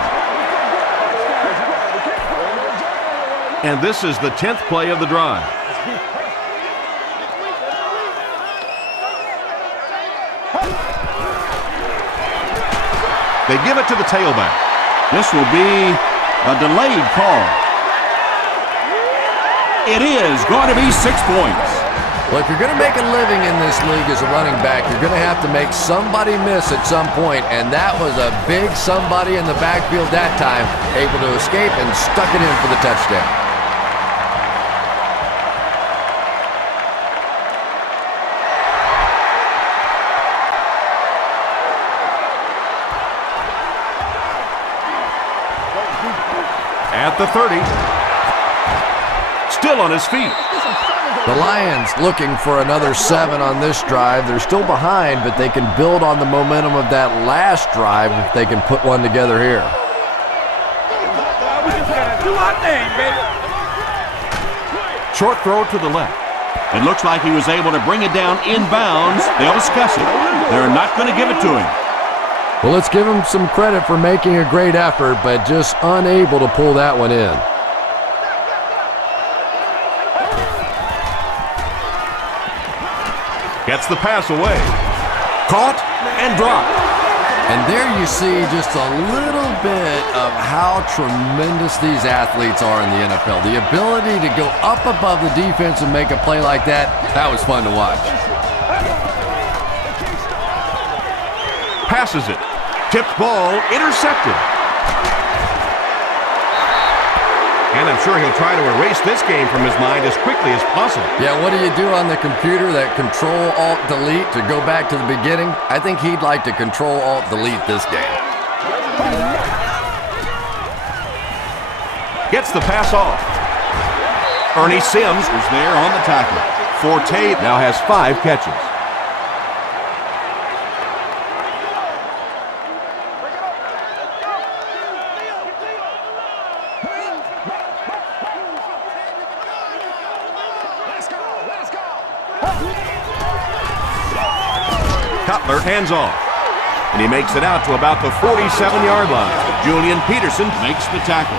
And this is the 10th play of the drive. They give it to the tailback. This will be a delayed call. It is going to be 6 points. Well, if you're going to make a living in this league as a running back, you're going to have to make somebody miss at some point, and that was a big somebody in the backfield that time, able to escape and stuck it in for the touchdown. At the 30. Still on his feet. The Lions looking for another 7 on this drive. They're still behind, but they can build on the momentum of that last drive if they can put one together here. Short throw to the left. It looks like he was able to bring it down inbounds. They'll discuss it. They're not going to give it to him. Well, let's give him some credit for making a great effort, but just unable to pull that one in. Gets the pass away. Caught and dropped. And there you see just a little bit of how tremendous these athletes are in the NFL. The ability to go up above the defense and make a play like that was fun to watch. Passes it. Tipped ball, intercepted. And I'm sure he'll try to erase this game from his mind as quickly as possible. Yeah, what do you do on the computer? That Control-Alt-Delete to go back to the beginning? I think he'd like to Control-Alt-Delete this game. Gets the pass off. Ernie Sims was there on the tackle. Forte now has 5 catches. Cutler hands off, and he makes it out to about the 47-yard line. Julian Peterson makes the tackle.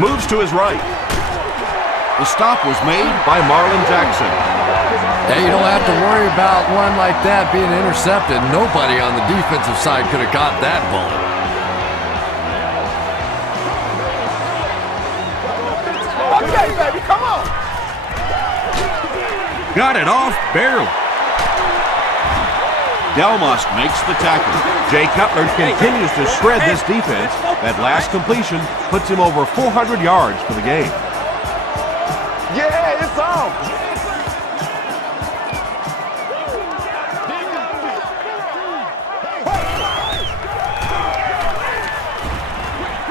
Moves to his right. The stop was made by Marlon Jackson. Hey, you don't have to worry about one like that being intercepted. Nobody on the defensive side could have got that ball. Okay, baby, come on. Got it off barely. Delmas makes the tackle. Jay Cutler continues to shred this defense. That last completion puts him over 400 yards for the game. Yeah, it's on.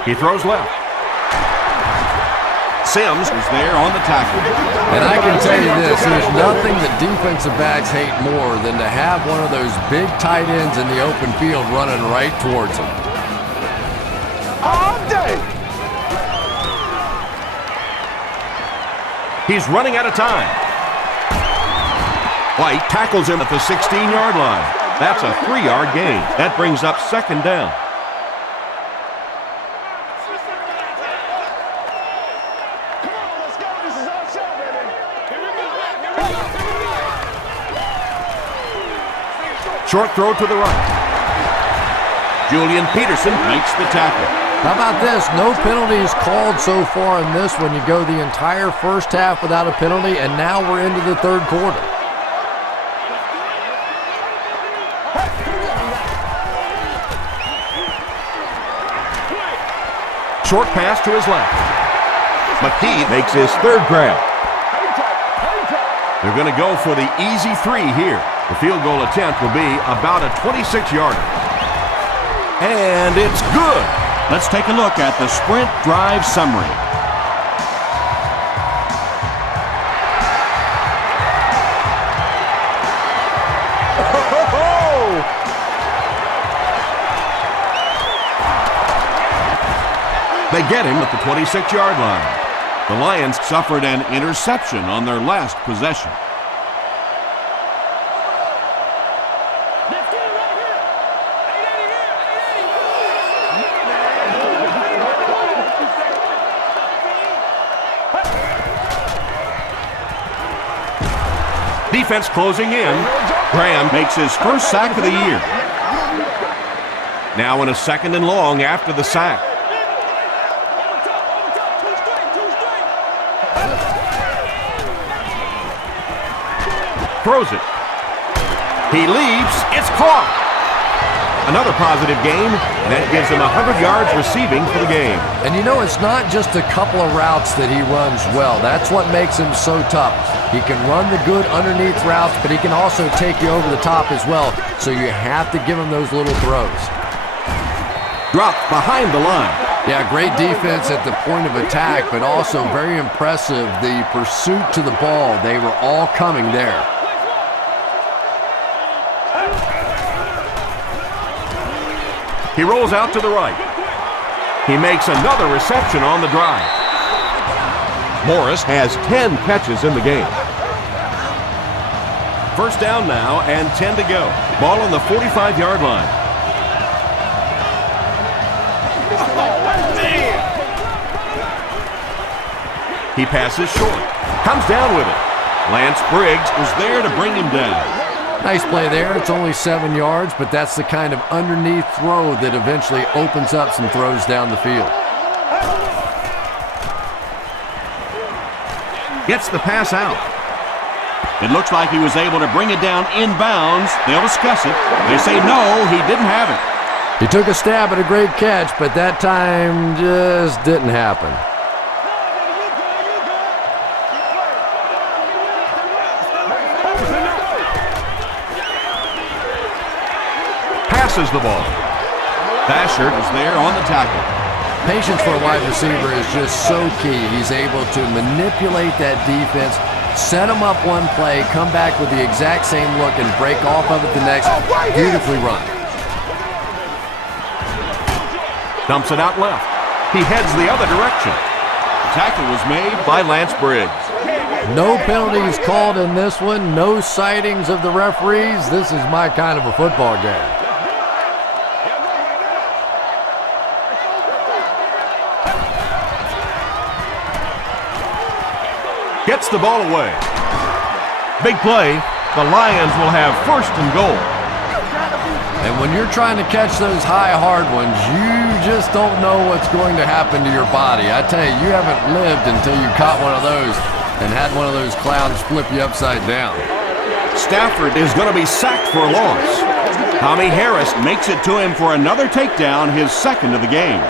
He throws left. Sims is there on the tackle. And I can tell you this, there's nothing that defensive backs hate more than to have one of those big tight ends in the open field running right towards them. All day. He's running out of time. White tackles him at the 16-yard line. That's a 3-yard gain. That brings up 2nd down. Short throw to the right. Julian Peterson makes the tackle. How about this? No penalties called so far in this one. You go the entire first half without a penalty, and now we're into the 3rd quarter. Short pass to his left. McKee makes his 3rd grab. They're going to go for the easy 3 here. The field goal attempt will be about a 26-yarder. And it's good. Let's take a look at the sprint drive summary. They get him at the 26-yard line. The Lions suffered an interception on their last possession. Defense closing in. Graham makes his first sack of the year. Now in a 2nd and long after the sack. Throws it. He leaps. It's caught. Another positive game, and that gives him 100 yards receiving for the game. And you know, it's not just a couple of routes that he runs well. That's what makes him so tough. He can run the good underneath routes, but he can also take you over the top as well. So you have to give him those little throws. Dropped behind the line. Yeah, great defense at the point of attack, but also very impressive. The pursuit to the ball, they were all coming there. He rolls out to the right. He makes another reception on the drive. Morris has 10 catches in the game. First down now and 10 to go. Ball on the 45-yard line. He passes short. Comes down with it. Lance Briggs was there to bring him down. Nice play there. It's only 7 yards, but that's the kind of underneath throw that eventually opens up some throws down the field. Gets the pass out. It looks like he was able to bring it down inbounds. They'll discuss it. They say no, he didn't have it. He took a stab at a great catch, but that time just didn't happen. Passes the ball. Basher is there on the tackle. Patience for a wide receiver is just so key. He's able to manipulate that defense, set them up one play, come back with the exact same look, and break off of it the next. Beautifully run. Dumps it out left. He heads the other direction. The tackle was made by Lance Briggs. No penalties called in this one. No sightings of the referees. This is my kind of a football game. Gets the ball away. Big play. The Lions will have 1st and goal. And when you're trying to catch those high, hard ones, you just don't know what's going to happen to your body. I tell you, you haven't lived until you caught one of those and had one of those clowns flip you upside down. Stafford is going to be sacked for a loss. Tommy Harris makes it to him for another takedown, his 2nd of the game.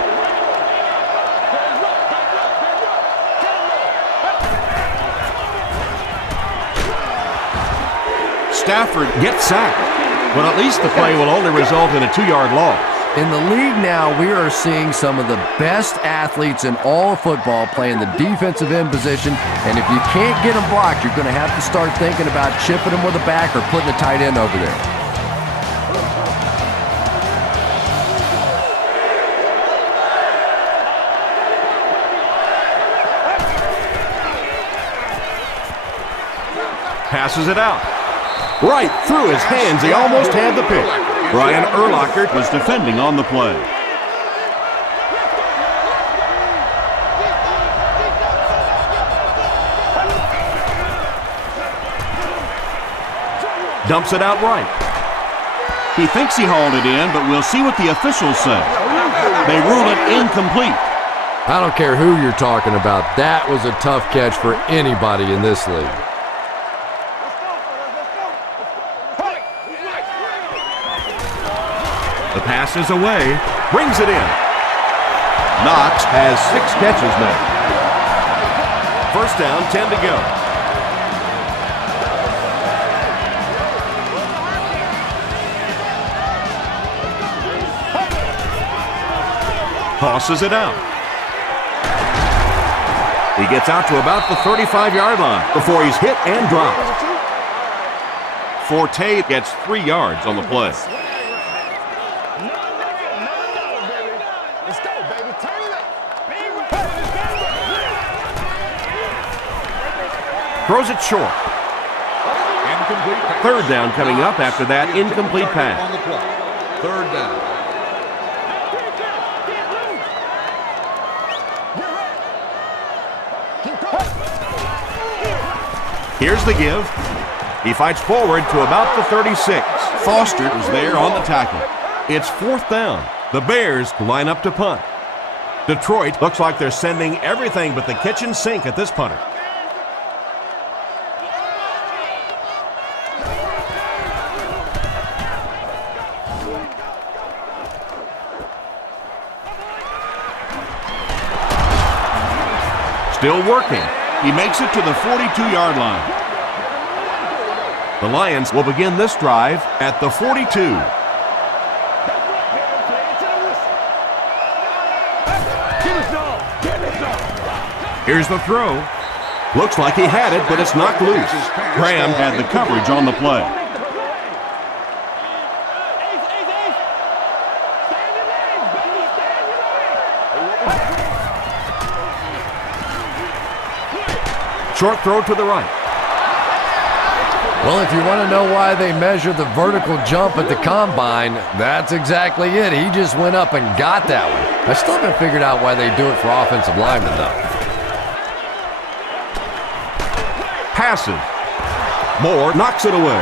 Stafford gets sacked, but at least the play will only result in a 2-yard loss. In the league now, we are seeing some of the best athletes in all of football playing the defensive end position, and if you can't get them blocked, you're going to have to start thinking about chipping them with a back or putting a tight end over there. Passes it out. Right through his hands. He almost had the pick. Brian Urlacher was defending on the play. Dumps it out right. He thinks he hauled it in, but we'll see what the officials say. They rule it incomplete. I don't care who you're talking about. That was a tough catch for anybody in this league. The pass is away, brings it in. Knox has 6 catches now. 1st down, 10 to go. Tosses it out. He gets out to about the 35-yard line before he's hit and dropped. Forte gets 3 yards on the play. Throws it short. Incomplete pass. 3rd down coming up after that incomplete pass. On the play. 3rd down. Here's the give. He fights forward to about the 36. Foster is there on the tackle. It's 4th down. The Bears line up to punt. Detroit looks like they're sending everything but the kitchen sink at this punter. Still working. He makes it to the 42-yard line. The Lions will begin this drive at the 42. Here's the throw. Looks like he had it, but it's knocked loose. Graham had the coverage on the play. Short throw to the right. Well, if you want to know why they measure the vertical jump at the combine, that's exactly it. He just went up and got that one. I still haven't figured out why they do it for offensive linemen, though. passes. Moore knocks it away.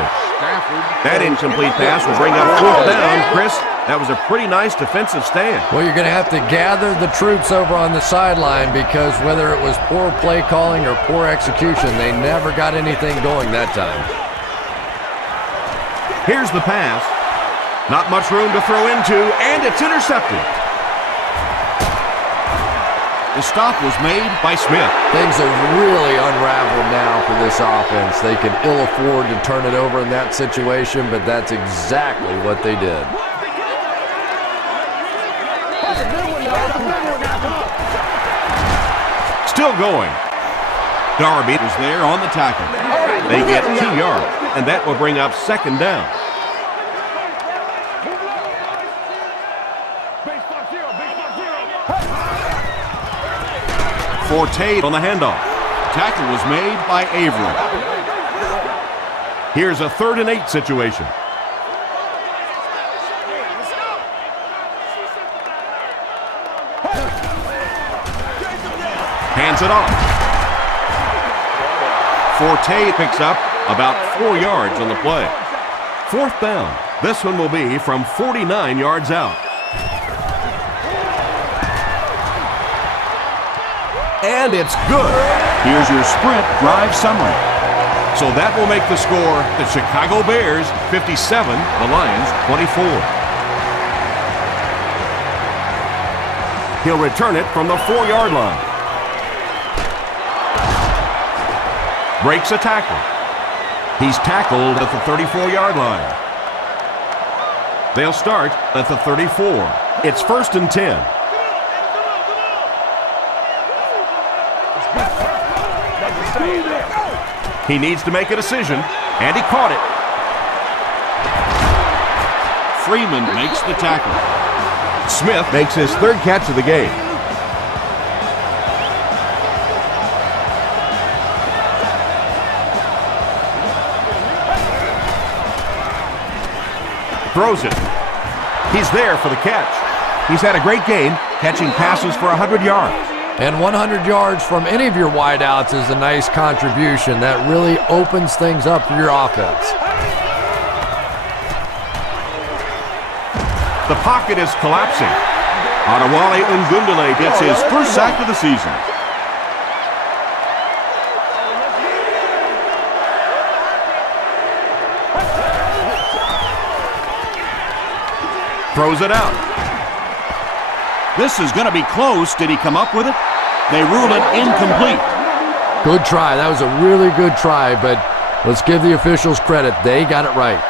That incomplete pass will bring up 4th down. Chris, that was a pretty nice defensive stand. Well, you're going to have to gather the troops over on the sideline because whether it was poor play calling or poor execution, they never got anything going that time. Here's the pass. Not much room to throw into, and it's intercepted. The stop was made by Smith. Things have really unraveled now for this offense. They can ill afford to turn it over in that situation, but that's exactly what they did. Still going. R.B.I is there on the tackle. They get 2 yards, and that will bring up 2nd down. Forte on the handoff. Tackle was made by Avery. Here's a 3rd and 8 situation. Hands it off. Forte picks up about 4 yards on the play. 4th down. This one will be from 49 yards out. And it's good. Here's your sprint drive summary. So that will make the score the Chicago Bears 57, the Lions 24. He'll return it from the 4-yard line. Breaks a tackle. He's tackled at the 34-yard line. They'll start at the 34. It's 1st and 10. He needs to make a decision, and he caught it. Freeman makes the tackle. Smith makes his 3rd catch of the game. Throws it. He's there for the catch. He's had a great game, catching passes for 100 yards. And 100 yards from any of your wideouts is a nice contribution. That really opens things up for your offense. The pocket is collapsing. Adewale Ngundele gets his 1st sack of the season. Throws it out. This is going to be close. Did he come up with it? They rule it incomplete. Good try. That was a really good try, but let's give the officials credit. They got it right.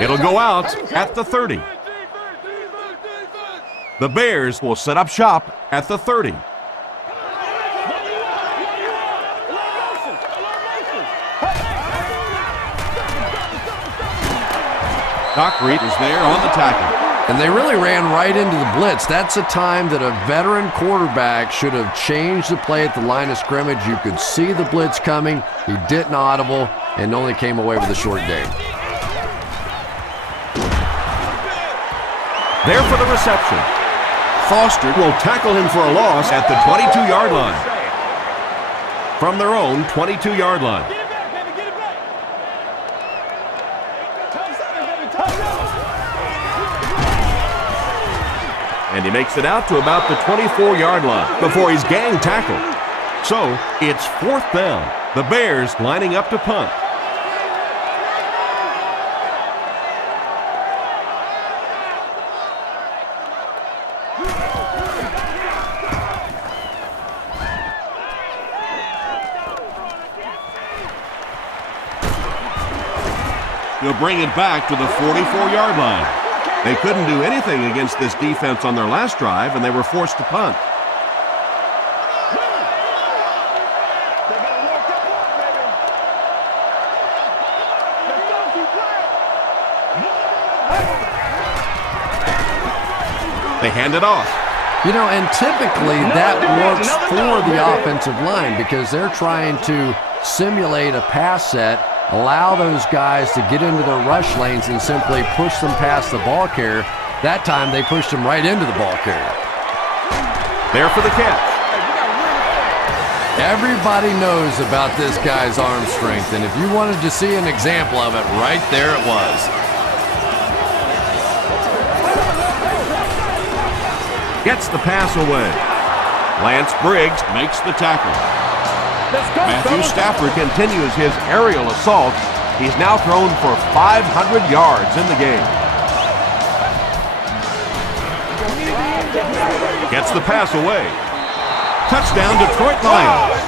It'll go out at the 30. The Bears will set up shop at the 30. Doc Reed is there on the tackle. And they really ran right into the blitz. That's a time that a veteran quarterback should have changed the play at the line of scrimmage. You could see the blitz coming. He didn't audible and only came away with a short gain. There for the reception. Foster will tackle him for a loss at the 22-yard line. From their own 22-yard line. And he makes it out to about the 24-yard line before he's gang tackled. So it's 4th down. The Bears lining up to punt. He'll bring it back to the 44-yard line. They couldn't do anything against this defense on their last drive, and they were forced to punt. They hand it off. You know, and typically that works for the offensive line because they're trying to simulate a pass set allow those guys to get into their rush lanes and simply push them past the ball carrier. That time they pushed him right into the ball carrier. There for the catch. Everybody knows about this guy's arm strength, and if you wanted to see an example of it, right there it was. Gets the pass away. Lance Briggs makes the tackle. Matthew Stafford continues his aerial assault. He's now thrown for 500 yards in the game. Gets the pass away. Touchdown, Detroit Lions.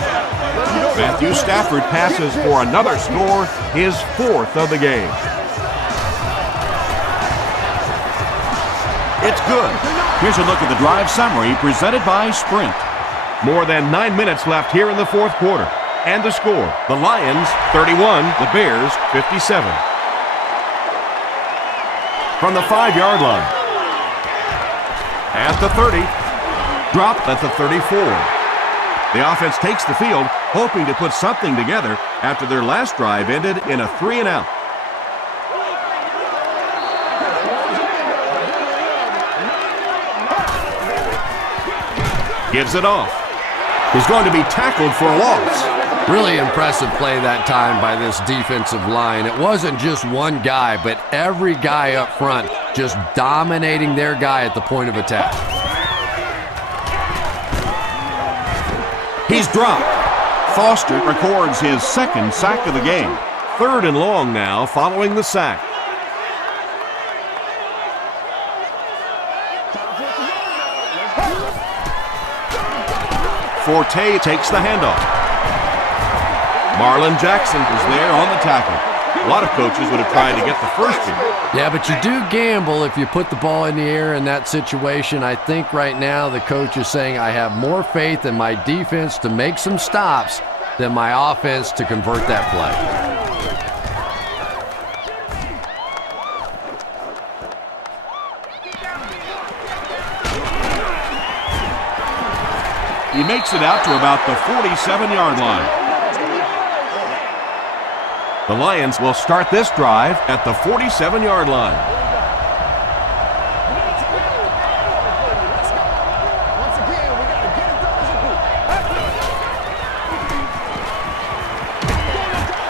Matthew Stafford passes for another score, his 4th of the game. It's good. Here's a look at the drive summary presented by Sprint. More than 9 minutes left here in the 4th quarter. And the score, the Lions 31, the Bears 57. From the 5-yard line. At the 30. Dropped at the 34. The offense takes the field, hoping to put something together after their last drive ended in a 3-and-out. Gives it off. He's going to be tackled for a loss. Really impressive play that time by this defensive line. It wasn't just one guy, but every guy up front just dominating their guy at the point of attack. He's dropped. Foster records his 2nd sack of the game. 3rd and long now following the sack. Forte takes the handoff. Marlon Jackson is there on the tackle. A lot of coaches would have tried to get the first here. Yeah, but you do gamble if you put the ball in the air in that situation. I think right now the coach is saying I have more faith in my defense to make some stops than my offense to convert that play. He makes it out to about the 47-yard line. The Lions will start this drive at the 47-yard line.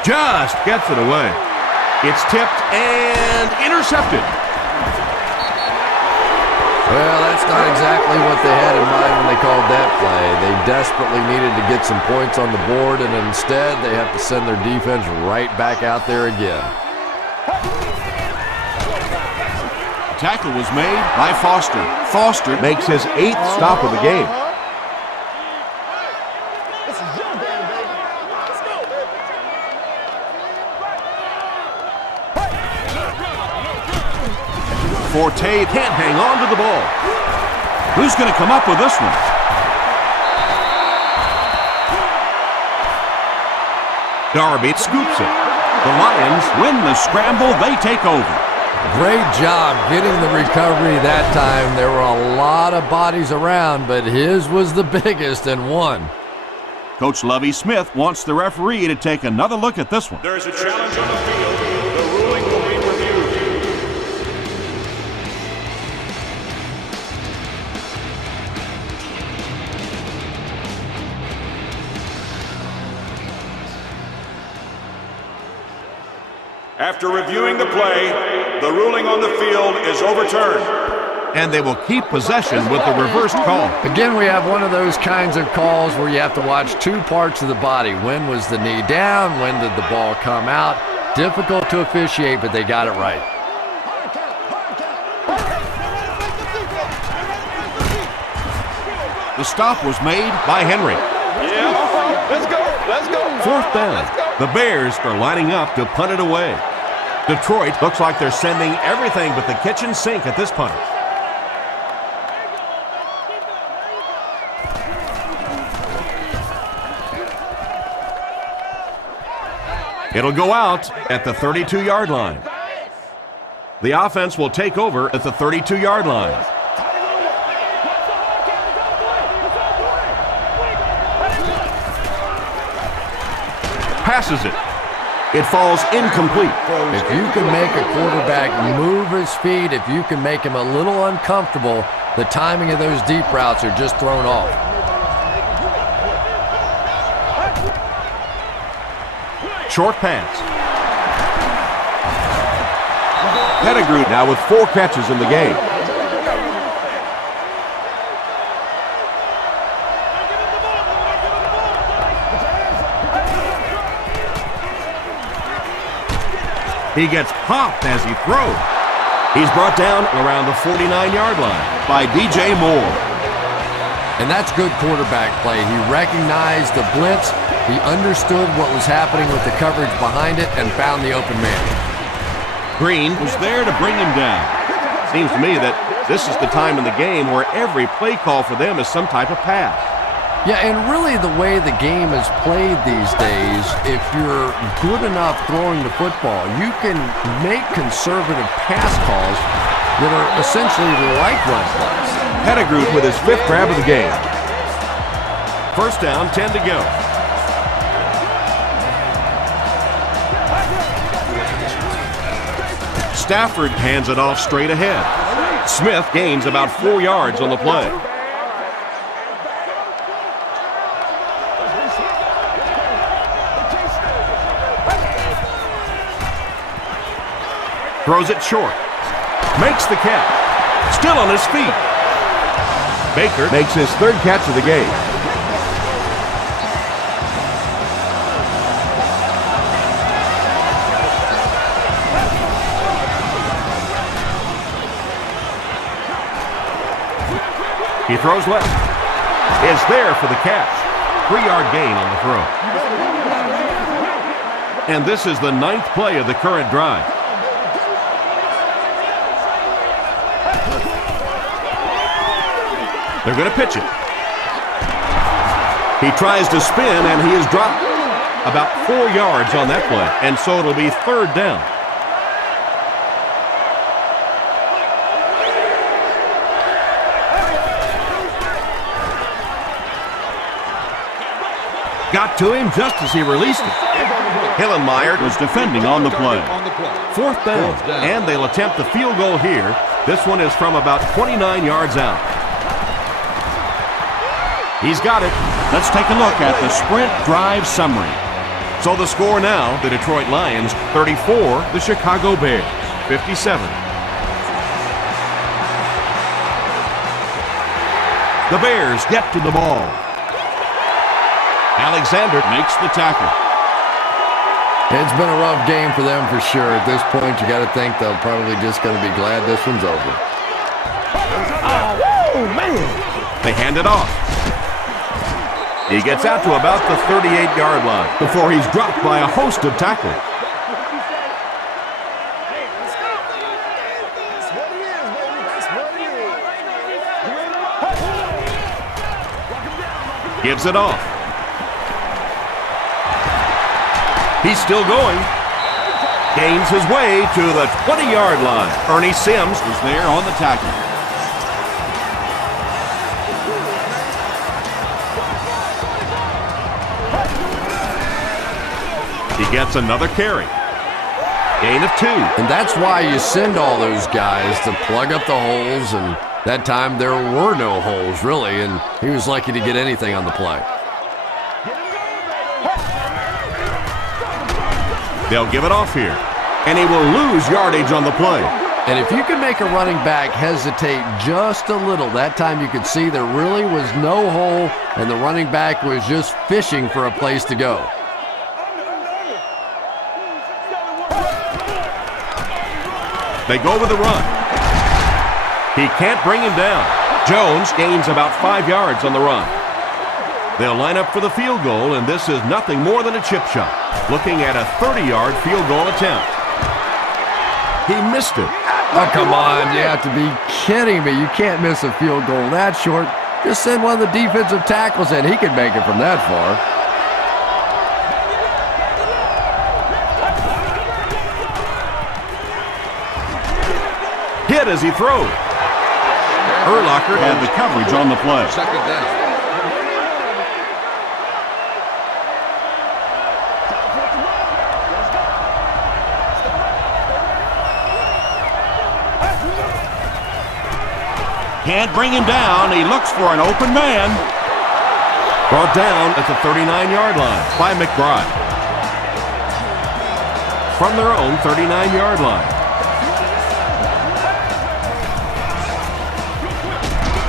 Just gets it away. It's tipped and intercepted. Well, that's not exactly what they had in mind when they called that play. They desperately needed to get some points on the board, and instead they have to send their defense right back out there again. Tackle was made by Foster. Foster makes his 8th stop of the game. Forte can't hang on to the ball. Who's going to come up with this one? R.B.I scoops it. The Lions win the scramble. They take over. Great job getting the recovery that time. There were a lot of bodies around, but his was the biggest and won. Coach Lovie Smith wants the referee to take another look at this one. There is a challenge on the field. The ruling will be reviewed. After reviewing the play, the ruling on the field is overturned. And they will keep possession with the reversed call. Again, we have one of those kinds of calls where you have to watch two parts of the body. When was the knee down? When did the ball come out? Difficult to officiate, but they got it right. The stop was made by Henry. Yeah, let's go. 4th down. The Bears are lining up to punt it away. Detroit looks like they're sending everything but the kitchen sink at this punt. It'll go out at the 32-yard line. The offense will take over at the 32-yard line. Passes it. It falls incomplete. If you can make a quarterback move his feet, if you can make him a little uncomfortable, the timing of those deep routes are just thrown off. Short pass. Pettigrew now with 4 catches in the game. He gets popped as he throws. He's brought down around the 49-yard line by DJ Moore. And that's good quarterback play. He recognized the blitz, he understood what was happening with the coverage behind it, and found the open man. Green was there to bring him down. Seems to me that this is the time in the game where every play call for them is some type of pass. Yeah, and really the way the game is played these days, if you're good enough throwing the football, you can make conservative pass calls that are essentially like run plays. Pettigrew with his 5th grab of the game. First down, 10 to go. Stafford hands it off straight ahead. Smith gains about 4 yards on the play. Throws it short. Makes the catch. Still on his feet. Baker makes his 3rd catch of the game. He throws left. Is there for the catch. 3-yard gain on the throw. And this is the 9th play of the current drive. They're going to pitch it. He tries to spin, and he has dropped about 4 yards on that play, and so it'll be 3rd down. Got to him just as he released it. Hillenmeyer was defending on the play. 4th down, and they'll attempt the field goal here. This one is from about 29 yards out. He's got it. Let's take a look at the sprint drive summary. So the score now, the Detroit Lions 34, the Chicago Bears 57. The Bears get to the ball. Alexander makes the tackle. It's been a rough game for them for sure. At this point, you got to think they're probably just going to be glad this one's over. Oh, man. They hand it off. He gets out to about the 38-yard line before he's dropped by a host of tackles. Gives it off. He's still going. Gains his way to the 20-yard line. Ernie Sims was there on the tackle. He gets another carry. Gain of 2. And that's why you send all those guys to plug up the holes, and that time there were no holes, really, and he was lucky to get anything on the play. They'll give it off here, and he will lose yardage on the play. And if you can make a running back hesitate just a little, that time you could see there really was no hole, and the running back was just fishing for a place to go. They go with the run. He can't bring him down. Jones gains about 5 yards on the run. They'll line up for the field goal, and this is nothing more than a chip shot. Looking at a 30-yard field goal attempt. He missed it. Oh, come on. You have to be kidding me. You can't miss a field goal that short. Just send one of the defensive tackles in. He can make it from that far. Hit as he throws. Urlacher had the coverage on the play. 2nd down. Can't bring him down. He looks for an open man. Brought down at the 39-yard line by McBride. From their own 39-yard line.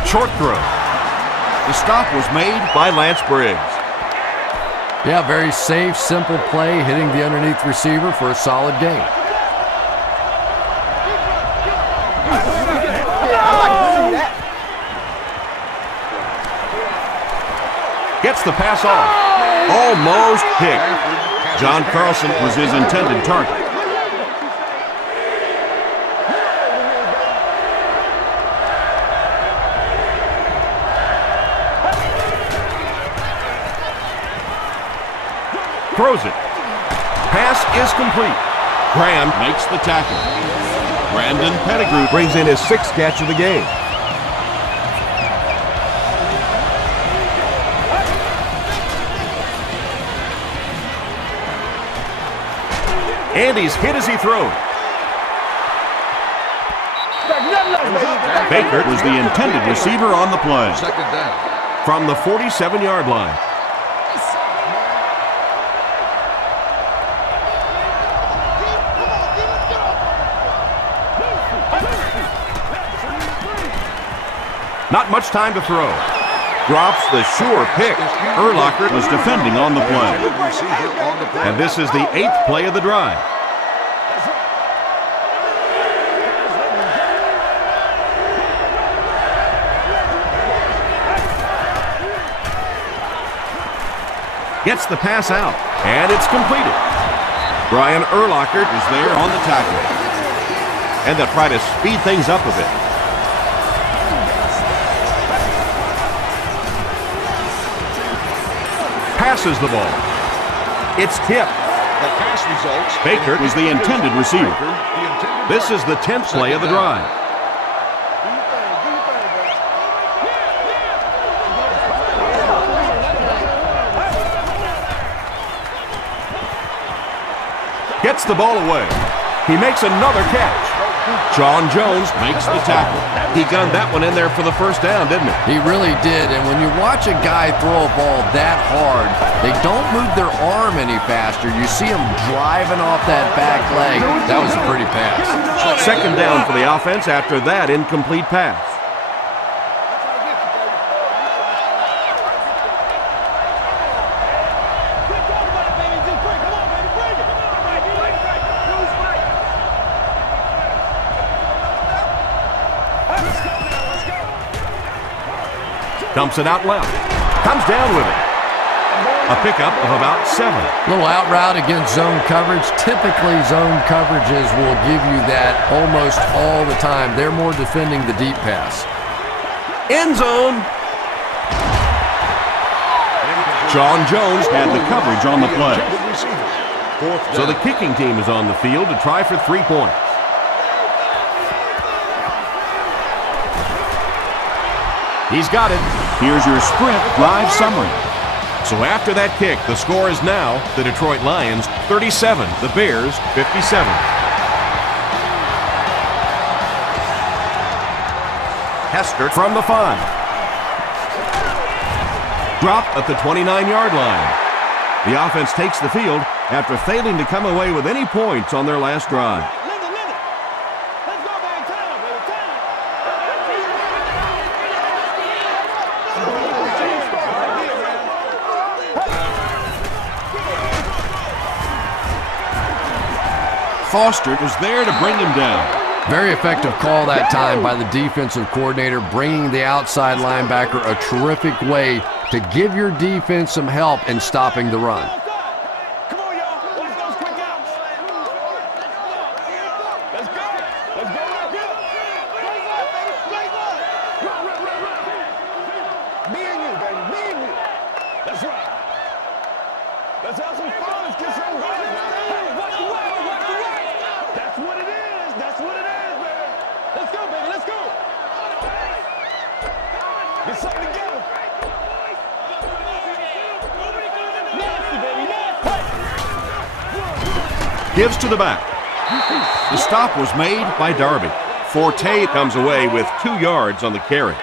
Short throw. The stop was made by Lance Briggs. Yeah, very safe, simple play, hitting the underneath receiver for a solid gain. Gets the pass off. Almost picked. John Carlson was his intended target. Throws it. Pass is complete. Graham makes the tackle. Brandon Pettigrew brings in his 6th catch of the game. And he's hit as he throws. Baker was the intended receiver on the play. Second down. From the 47-yard line. Not much time to throw. Drops the sure pick. Urlacher was defending on the play. And this is the 8th play of the drive. Gets the pass out, and it's completed. Brian Urlacher is there on the tackle. And they'll try to speed things up a bit. Passes the ball. It's tipped. The pass results. Baker was the intended receiver. This is the 10th play of the drive. Gets the ball away. He makes another catch. John Jones makes the tackle. He gunned that one in there for the first down, didn't he? He really did, and when you watch a guy throw a ball that hard, they don't move their arm any faster. You see him driving off that back leg. That was a pretty pass. Second down for the offense after that incomplete pass. Dumps it out left. Comes down with it. A pickup of about 7. Little out route against zone coverage. Typically, zone coverages will give you that almost all the time. They're more defending the deep pass. End zone. John Jones had the coverage on the play. So the kicking team is on the field to try for 3 points. He's got it. Here's your sprint drive summary. So after that kick, the score is now the Detroit Lions 37, the Bears 57. Hester from the 5. Dropped at the 29-yard line. The offense takes the field after failing to come away with any points on their last drive. Foster was there to bring him down. Very effective call that time by the defensive coordinator, bringing the outside linebacker a terrific way to give your defense some help in stopping the run. Come on, y'all. Watch those quick outs. Let's go. Let's go right here. Me and you, baby. Me and you. That's right. Let's have some fun. Let's get some running. Watch the way. That's what it is. That's what it is, baby. Let's go, baby. Let's go. Get something together. Nasty, baby. Nasty. Gives to the back. The stop was made by Darby. Forte comes away with 2 yards on the carry.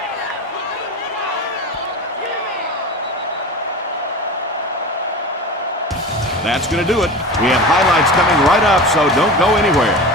That's going to do it. We have highlights coming right up, so don't go anywhere.